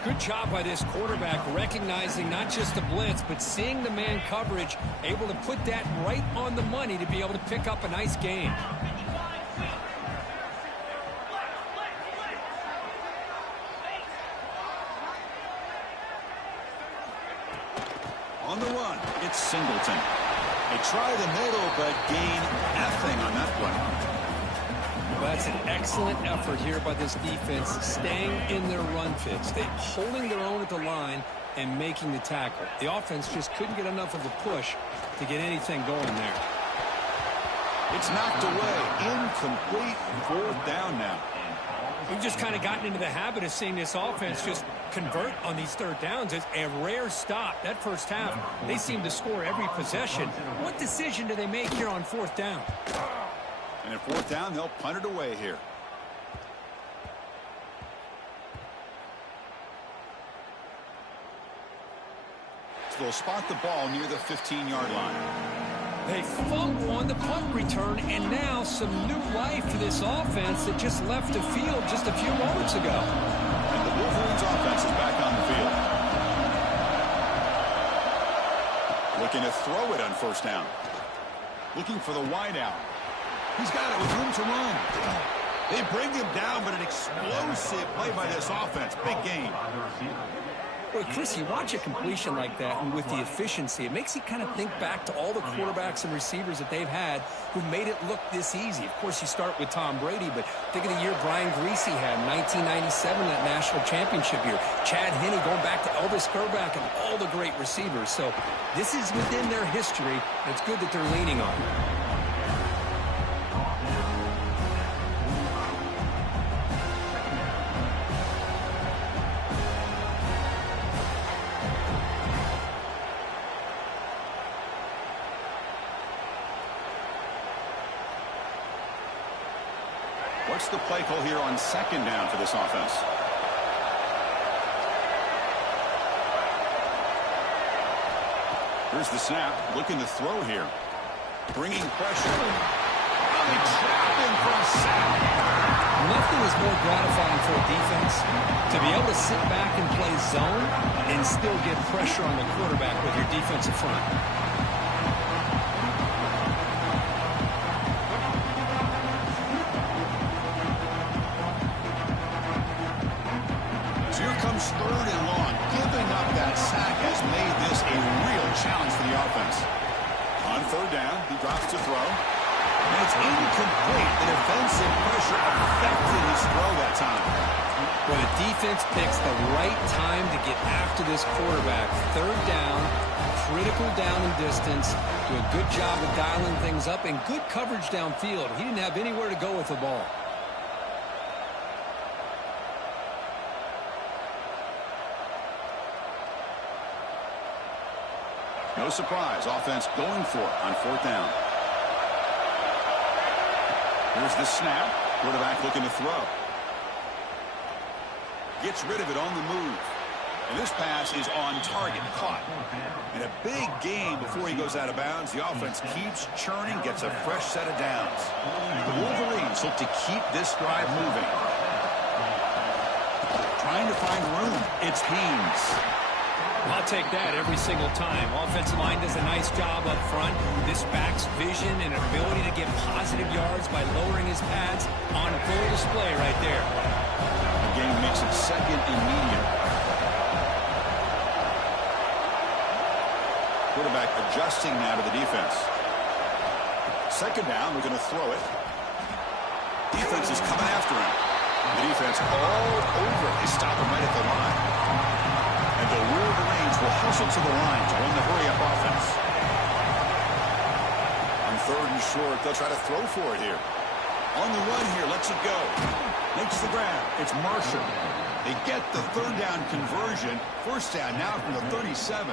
Good job by this quarterback recognizing not just the blitz, but seeing the man coverage, able to put that right on the money to be able to pick up a nice gain. Singleton. They try the middle, but gain nothing on that one. Well, that's an excellent effort here by this defense, staying in their run fits. They're holding their own at the line and making the tackle. The offense just couldn't get enough of a push to get anything going there. It's knocked away. Incomplete. 4th down now. We've just kind of gotten into the habit of seeing this offense just convert on these 3rd downs. It's a rare stop. That first half, they seem to score every possession. What decision do they make here on 4th down? And at 4th down, they'll punt it away here. So they'll spot the ball near the 15-yard line. They fumble on the punt return, and now some new life to this offense that just left the field just a few moments ago. And the Wolverines offense is back on the field. Looking to throw it on 1st down. Looking for the wide out. He's got it with room to run. They bring him down, but an explosive play by this offense. Big game. Boy, Chris, you watch a completion like that, and with the efficiency, it makes you kind of think back to all the quarterbacks and receivers that they've had who made it look this easy. Of course, you start with Tom Brady, but think of the year Brian Griese had in 1997, that national championship year. Chad Henne going back to Elvis Grbac and all the great receivers. So this is within their history, and it's good that they're leaning on it. What's the play call here on 2nd down for this offense? Here's the snap. Looking to throw here. Bringing pressure. Oh, they trap him for a sack. Nothing is more gratifying for a defense to be able to sit back and play zone and still get pressure on the quarterback with your defensive front. Comes 3rd and long. Giving up that sack has made this a real challenge for the offense. On 3rd down, he drops to throw. And it's incomplete. The defensive pressure affected his throw that time. Well, the defense picks the right time to get after this quarterback. 3rd down, critical down and distance. Do a good job of dialing things up and good coverage downfield. He didn't have anywhere to go with the ball. No surprise. Offense going for it on 4th down. Here's the snap. Quarterback looking to throw. Gets rid of it on the move. And this pass is on target. Caught. And a big game before he goes out of bounds. The offense keeps churning. Gets a fresh set of downs. The Wolverines look to keep this drive moving. Trying to find room. It's Haynes. I'll take that every single time. Offensive line does a nice job up front. This back's vision and ability to get positive yards by lowering his pads on full display right there. The game makes it 2nd and medium. Quarterback adjusting now to the defense. 2nd down, we're going to throw it. Defense is coming after him. The defense all over. They stop him right at the line. And the Wolverines will hustle to the line to run the hurry-up offense. On 3rd and short, they'll try to throw for it here. On the run here, lets it go. Makes the grab. It's Marshall. They get the 3rd down conversion. 1st down now from the 37.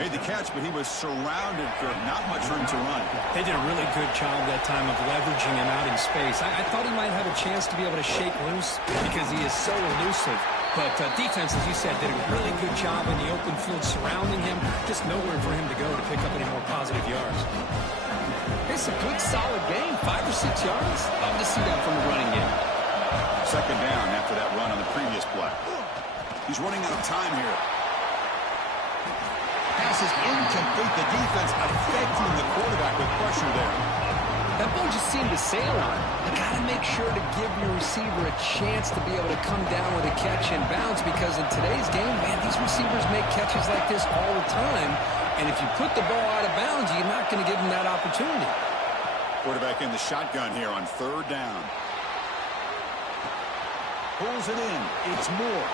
Made the catch, but he was surrounded for not much room to run. They did a really good job that time of leveraging him out in space. I thought he might have a chance to be able to shake loose because he is so elusive. But defense, as you said, did a really good job in the open field surrounding him. Just nowhere for him to go to pick up any more positive yards. It's a good, solid game. 5 or 6 yards. Love to see that from the running game. 2nd down after that run on the previous play. He's running out of time here. Pass is incomplete. The defense affecting the quarterback with pressure there. That ball just seemed to sail on. You got to make sure to give your receiver a chance to be able to come down with a catch and bounce, because in today's game, man, these receivers make catches like this all the time. And if you put the ball out of bounds, you're not going to give them that opportunity. Quarterback in the shotgun here on third down. Pulls it in. It's Moore.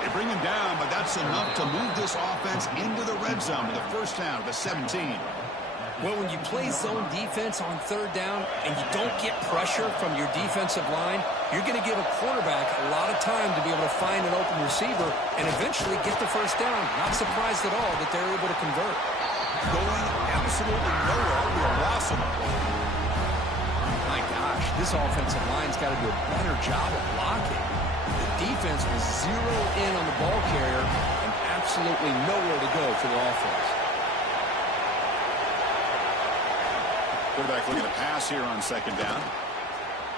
They bring him down, but that's enough to move this offense into the red zone with a first down at the 17. Well, when you play zone defense on third down and you don't get pressure from your defensive line, you're going to give a quarterback a lot of time to be able to find an open receiver and eventually get the first down. Not surprised at all that they're able to convert. Going absolutely nowhere. We're awesome. My gosh, this offensive line's got to do a better job of blocking. The defense will zero in on the ball carrier and absolutely nowhere to go for the offense. Quarterback looking to pass here on second down.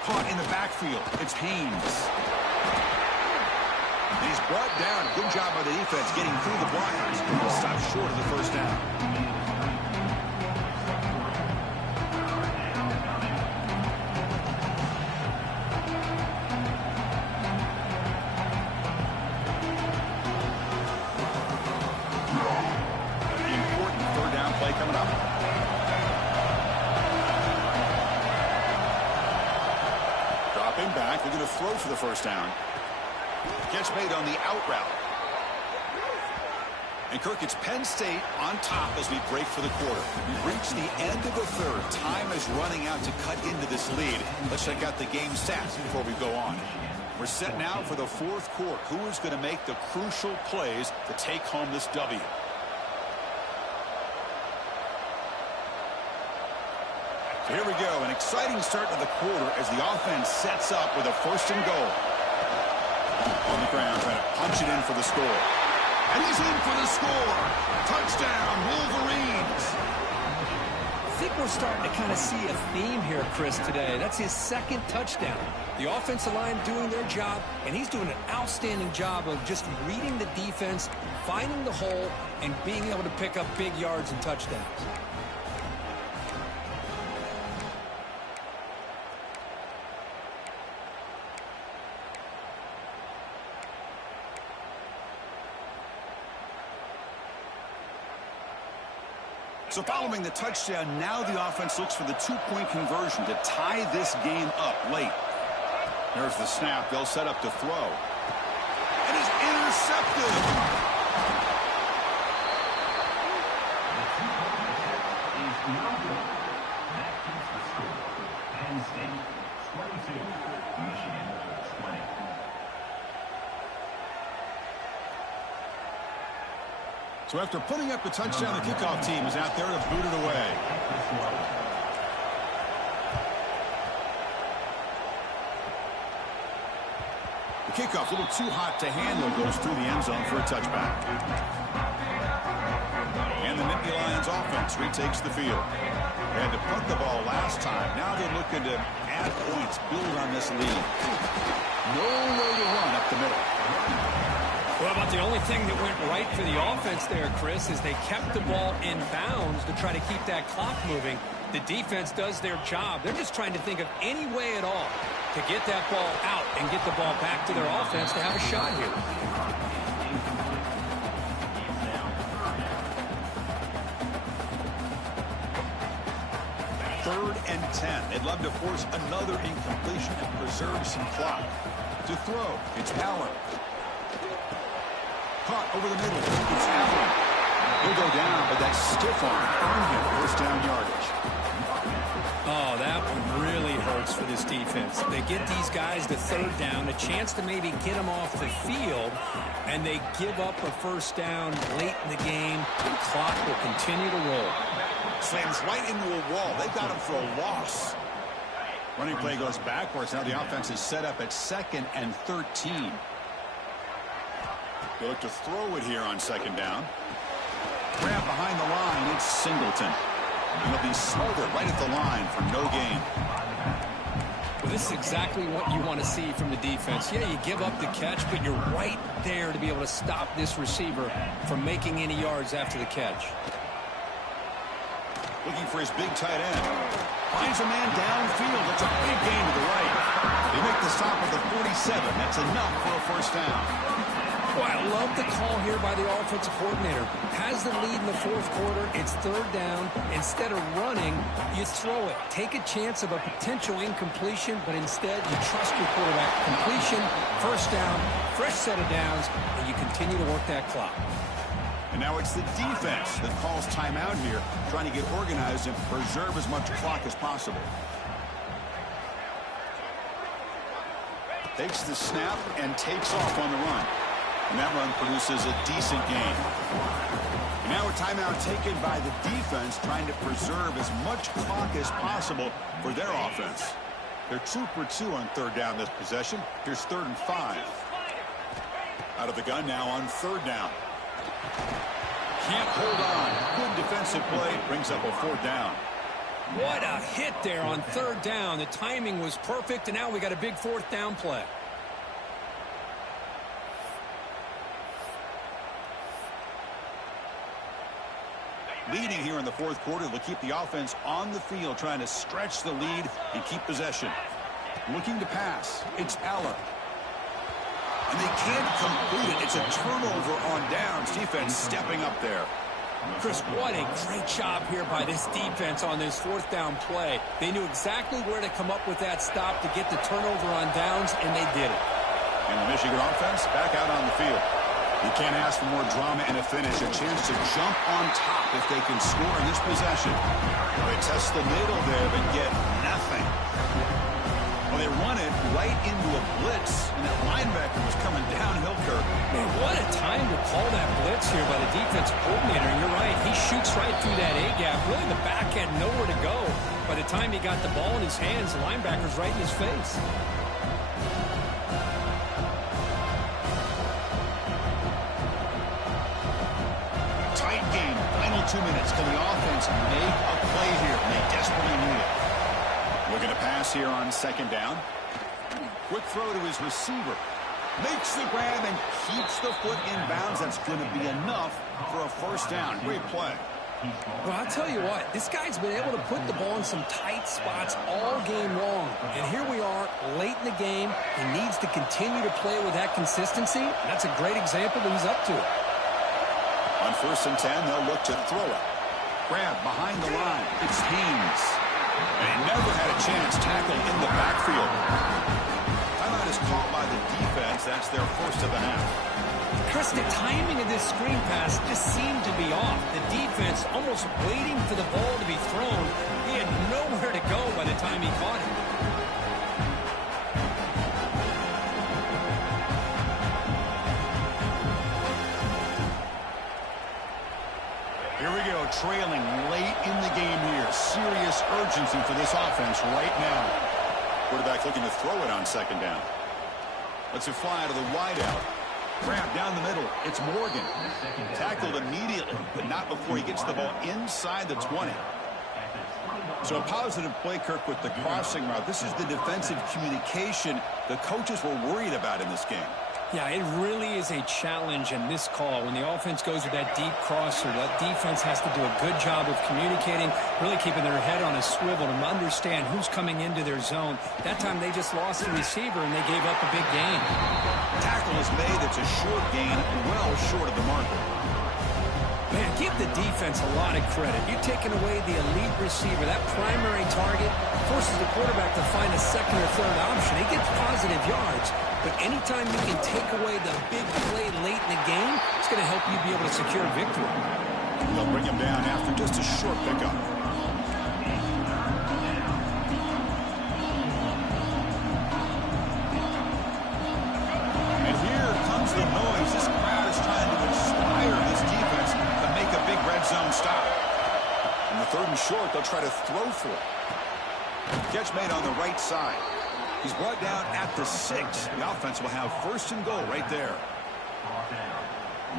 Caught in the backfield. It's Haynes. He's brought down. Good job by the defense getting through the blockers. He'll stop short of the first down. The important third down play coming up. Dropping back, looking to throw for the first down. Catch made on the out route. And Kirk, it's Penn State on top as we break for the quarter. We've reached the end of the third. Time is running out to cut into this lead. Let's check out the game stats before we go on. We're set now for the fourth quarter. Who is going to make the crucial plays to take home this W? So here we go. An exciting start to the quarter as the offense sets up with a first and goal. On the ground, trying to punch it in for the score. And he's in for the score. Touchdown, Wolverines. I think we're starting to kind of see a theme here, Chris, today. That's his second touchdown. The offensive line doing their job, and he's doing an outstanding job of just reading the defense, finding the hole, and being able to pick up big yards and touchdowns. So following the touchdown, now the offense looks for the two-point conversion to tie this game up late. There's the snap. They'll set up to throw. And he's intercepted. That keeps the score. Penn State 22, Michigan 20. So after putting up the touchdown, the kickoff team is out there to boot it away. The kickoff, a little too hot to handle, goes through the end zone for a touchback. And the Nittany Lions offense retakes the field. They had to punt the ball last time. Now they're looking to add points, build on this lead. No way to run up the middle. Well, about the only thing that went right for the offense there, Chris, is they kept the ball in bounds to try to keep that clock moving. The defense does their job. They're just trying to think of any way at all to get that ball out and get the ball back to their offense to have a shot here. Third and 10. They'd love to force another incompletion and preserve some clock. To throw, it's Allen. Caught over the middle. It's Allen. He'll go down, but that stiff arm earned him first down yardage. Oh, that one really hurts for this defense. They get these guys to third down, a chance to maybe get them off the field, and they give up a first down late in the game. The clock will continue to roll. Slams right into a wall. They got him for a loss. Running play goes backwards. Now the offense is set up at 2nd and 13. They look to throw it here on second down. Grab behind the line. It's Singleton. And he'll be smothered right at the line for no gain. Well, this is exactly what you want to see from the defense. Yeah, you give up the catch, but you're right there to be able to stop this receiver from making any yards after the catch. Looking for his big tight end. Finds a man downfield. It's a big gain to the right. They make the stop at the 47. That's enough for a first down. Well, I love the call here by the offensive coordinator. Has the lead in the fourth quarter. It's third down. Instead of running, you throw it. Take a chance of a potential incompletion, but instead you trust your quarterback. Completion, first down, fresh set of downs, and you continue to work that clock. And now it's the defense that calls timeout here, trying to get organized and preserve as much clock as possible. Takes the snap and takes off on the run. And that run produces a decent gain. And now a timeout taken by the defense, trying to preserve as much clock as possible for their offense. They're 2 for 2 on third down this possession. Here's 3rd and 5. Out of the gun now on third down. Can't hold on. Good defensive play. Brings up a 4th down. What a hit there on third down. The timing was perfect, and now we got a big 4th down play. Leading here in the fourth quarter will keep the offense on the field, trying to stretch the lead and keep possession. Looking to pass. It's Eller. And they can't complete it. It's a turnover on downs. Defense stepping up there. Chris, what a great job here by this defense on this 4th down play. They knew exactly where to come up with that stop to get the turnover on downs, and they did it. And the Michigan offense back out on the field. You can't ask for more drama and a finish. A chance to jump on top if they can score in this possession. They test the middle there, but get nothing. Well, they run it right into a blitz, and that linebacker was coming downhill, Kirk. Man, what a time to call that blitz here by the defensive coordinator. And you're right, he shoots right through that A-gap. Really, the back had nowhere to go. By the time he got the ball in his hands, the linebacker's right in his face. Tight game. Final 2 minutes. Can the offense make a play here? They desperately need it. Looking to pass here on 2nd down. Quick throw to his receiver. Makes the grab and keeps the foot in bounds. That's going to be enough for a 1st down. Great play. Well, I'll tell you what, this guy's been able to put the ball in some tight spots all game long. And here we are, late in the game. He needs to continue to play with that consistency. That's a great example that he's up to it. On 1st and 10, they'll look to throw it. Grab behind the line. It's Haynes. And he never had a chance. Tackled in the backfield. Timeout is called by the defense. That's their 1st of the half. Chris, the timing of this screen pass just seemed to be off. The defense almost waiting for the ball to be thrown. He had nowhere to go by the time he caught it. Here we go, trailing late in the game here. Serious urgency for this offense right now. Quarterback looking to throw it on 2nd down. Lets it fly to the wideout. Grab down the middle. It's Morgan. Tackled immediately, but not before he gets the ball inside the 20. So a positive play, Kirk, with the crossing route. This is the defensive communication the coaches were worried about in this game. Yeah, it really is a challenge in this call. When the offense goes with that deep crosser, that defense has to do a good job of communicating, really keeping their head on a swivel to understand who's coming into their zone. That time they just lost the receiver and they gave up a big gain. Tackle is made. It's a short gain, well short of the marker. Man, give the defense a lot of credit. You're taking away the elite receiver. That primary target forces the quarterback to find a 2nd or 3rd option. He gets positive yards. But anytime you can take away the big play late in the game, it's going to help you be able to secure victory. They'll bring him down after just a short pickup. And here comes the noise. This crowd is trying to inspire this defense to make a big red zone stop. And the 3rd and short, they'll try to throw for it. Catch made on the right side. He's brought down at the 6. The offense will have 1st and goal right there.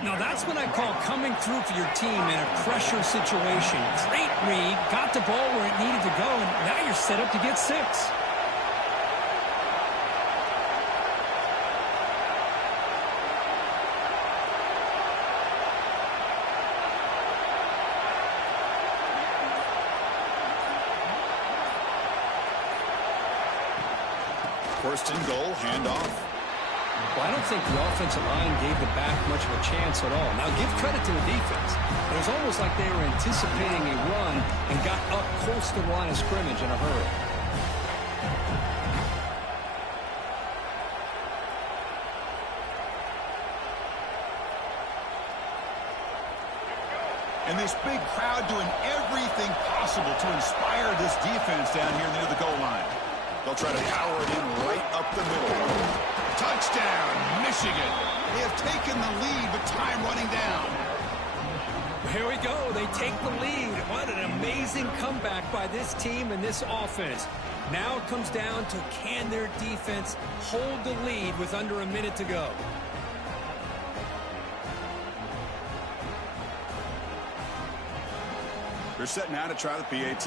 Now that's what I call coming through for your team in a pressure situation. Great read, got the ball where it needed to go, and now you're set up to get 6. First and goal, handoff. Well, I don't think the offensive line gave the back much of a chance at all. Now, give credit to the defense. It was almost like they were anticipating a run and got up close to the line of scrimmage in a hurry. And this big crowd doing everything possible to inspire this defense down here near the goal line. They'll try to power it in right up the middle. Touchdown, Michigan. They have taken the lead, but time running down. Here we go. They take the lead. What an amazing comeback by this team and this offense. Now it comes down to, can their defense hold the lead with under a minute to go? They're setting out to try the PAT.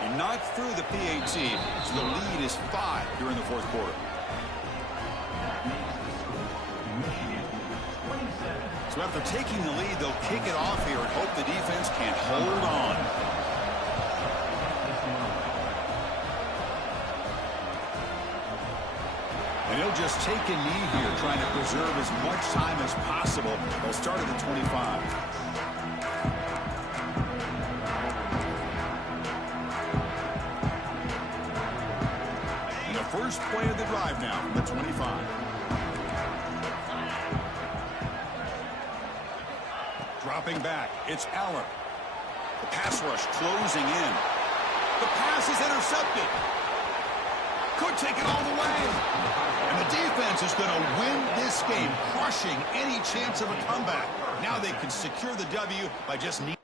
He knocked through the PAT, so the lead is 5 here in the fourth quarter. So after taking the lead, they'll kick it off here and hope the defense can't hold on. And he'll just take a knee here, trying to preserve as much time as possible. They'll start at the 25. And the first play of the drive now from the 25. Dropping back, it's Aller. The pass rush closing in. The pass is intercepted. Could take it all the way. And the defense is going to win this game, crushing any chance of a comeback. Now they can secure the W by just needing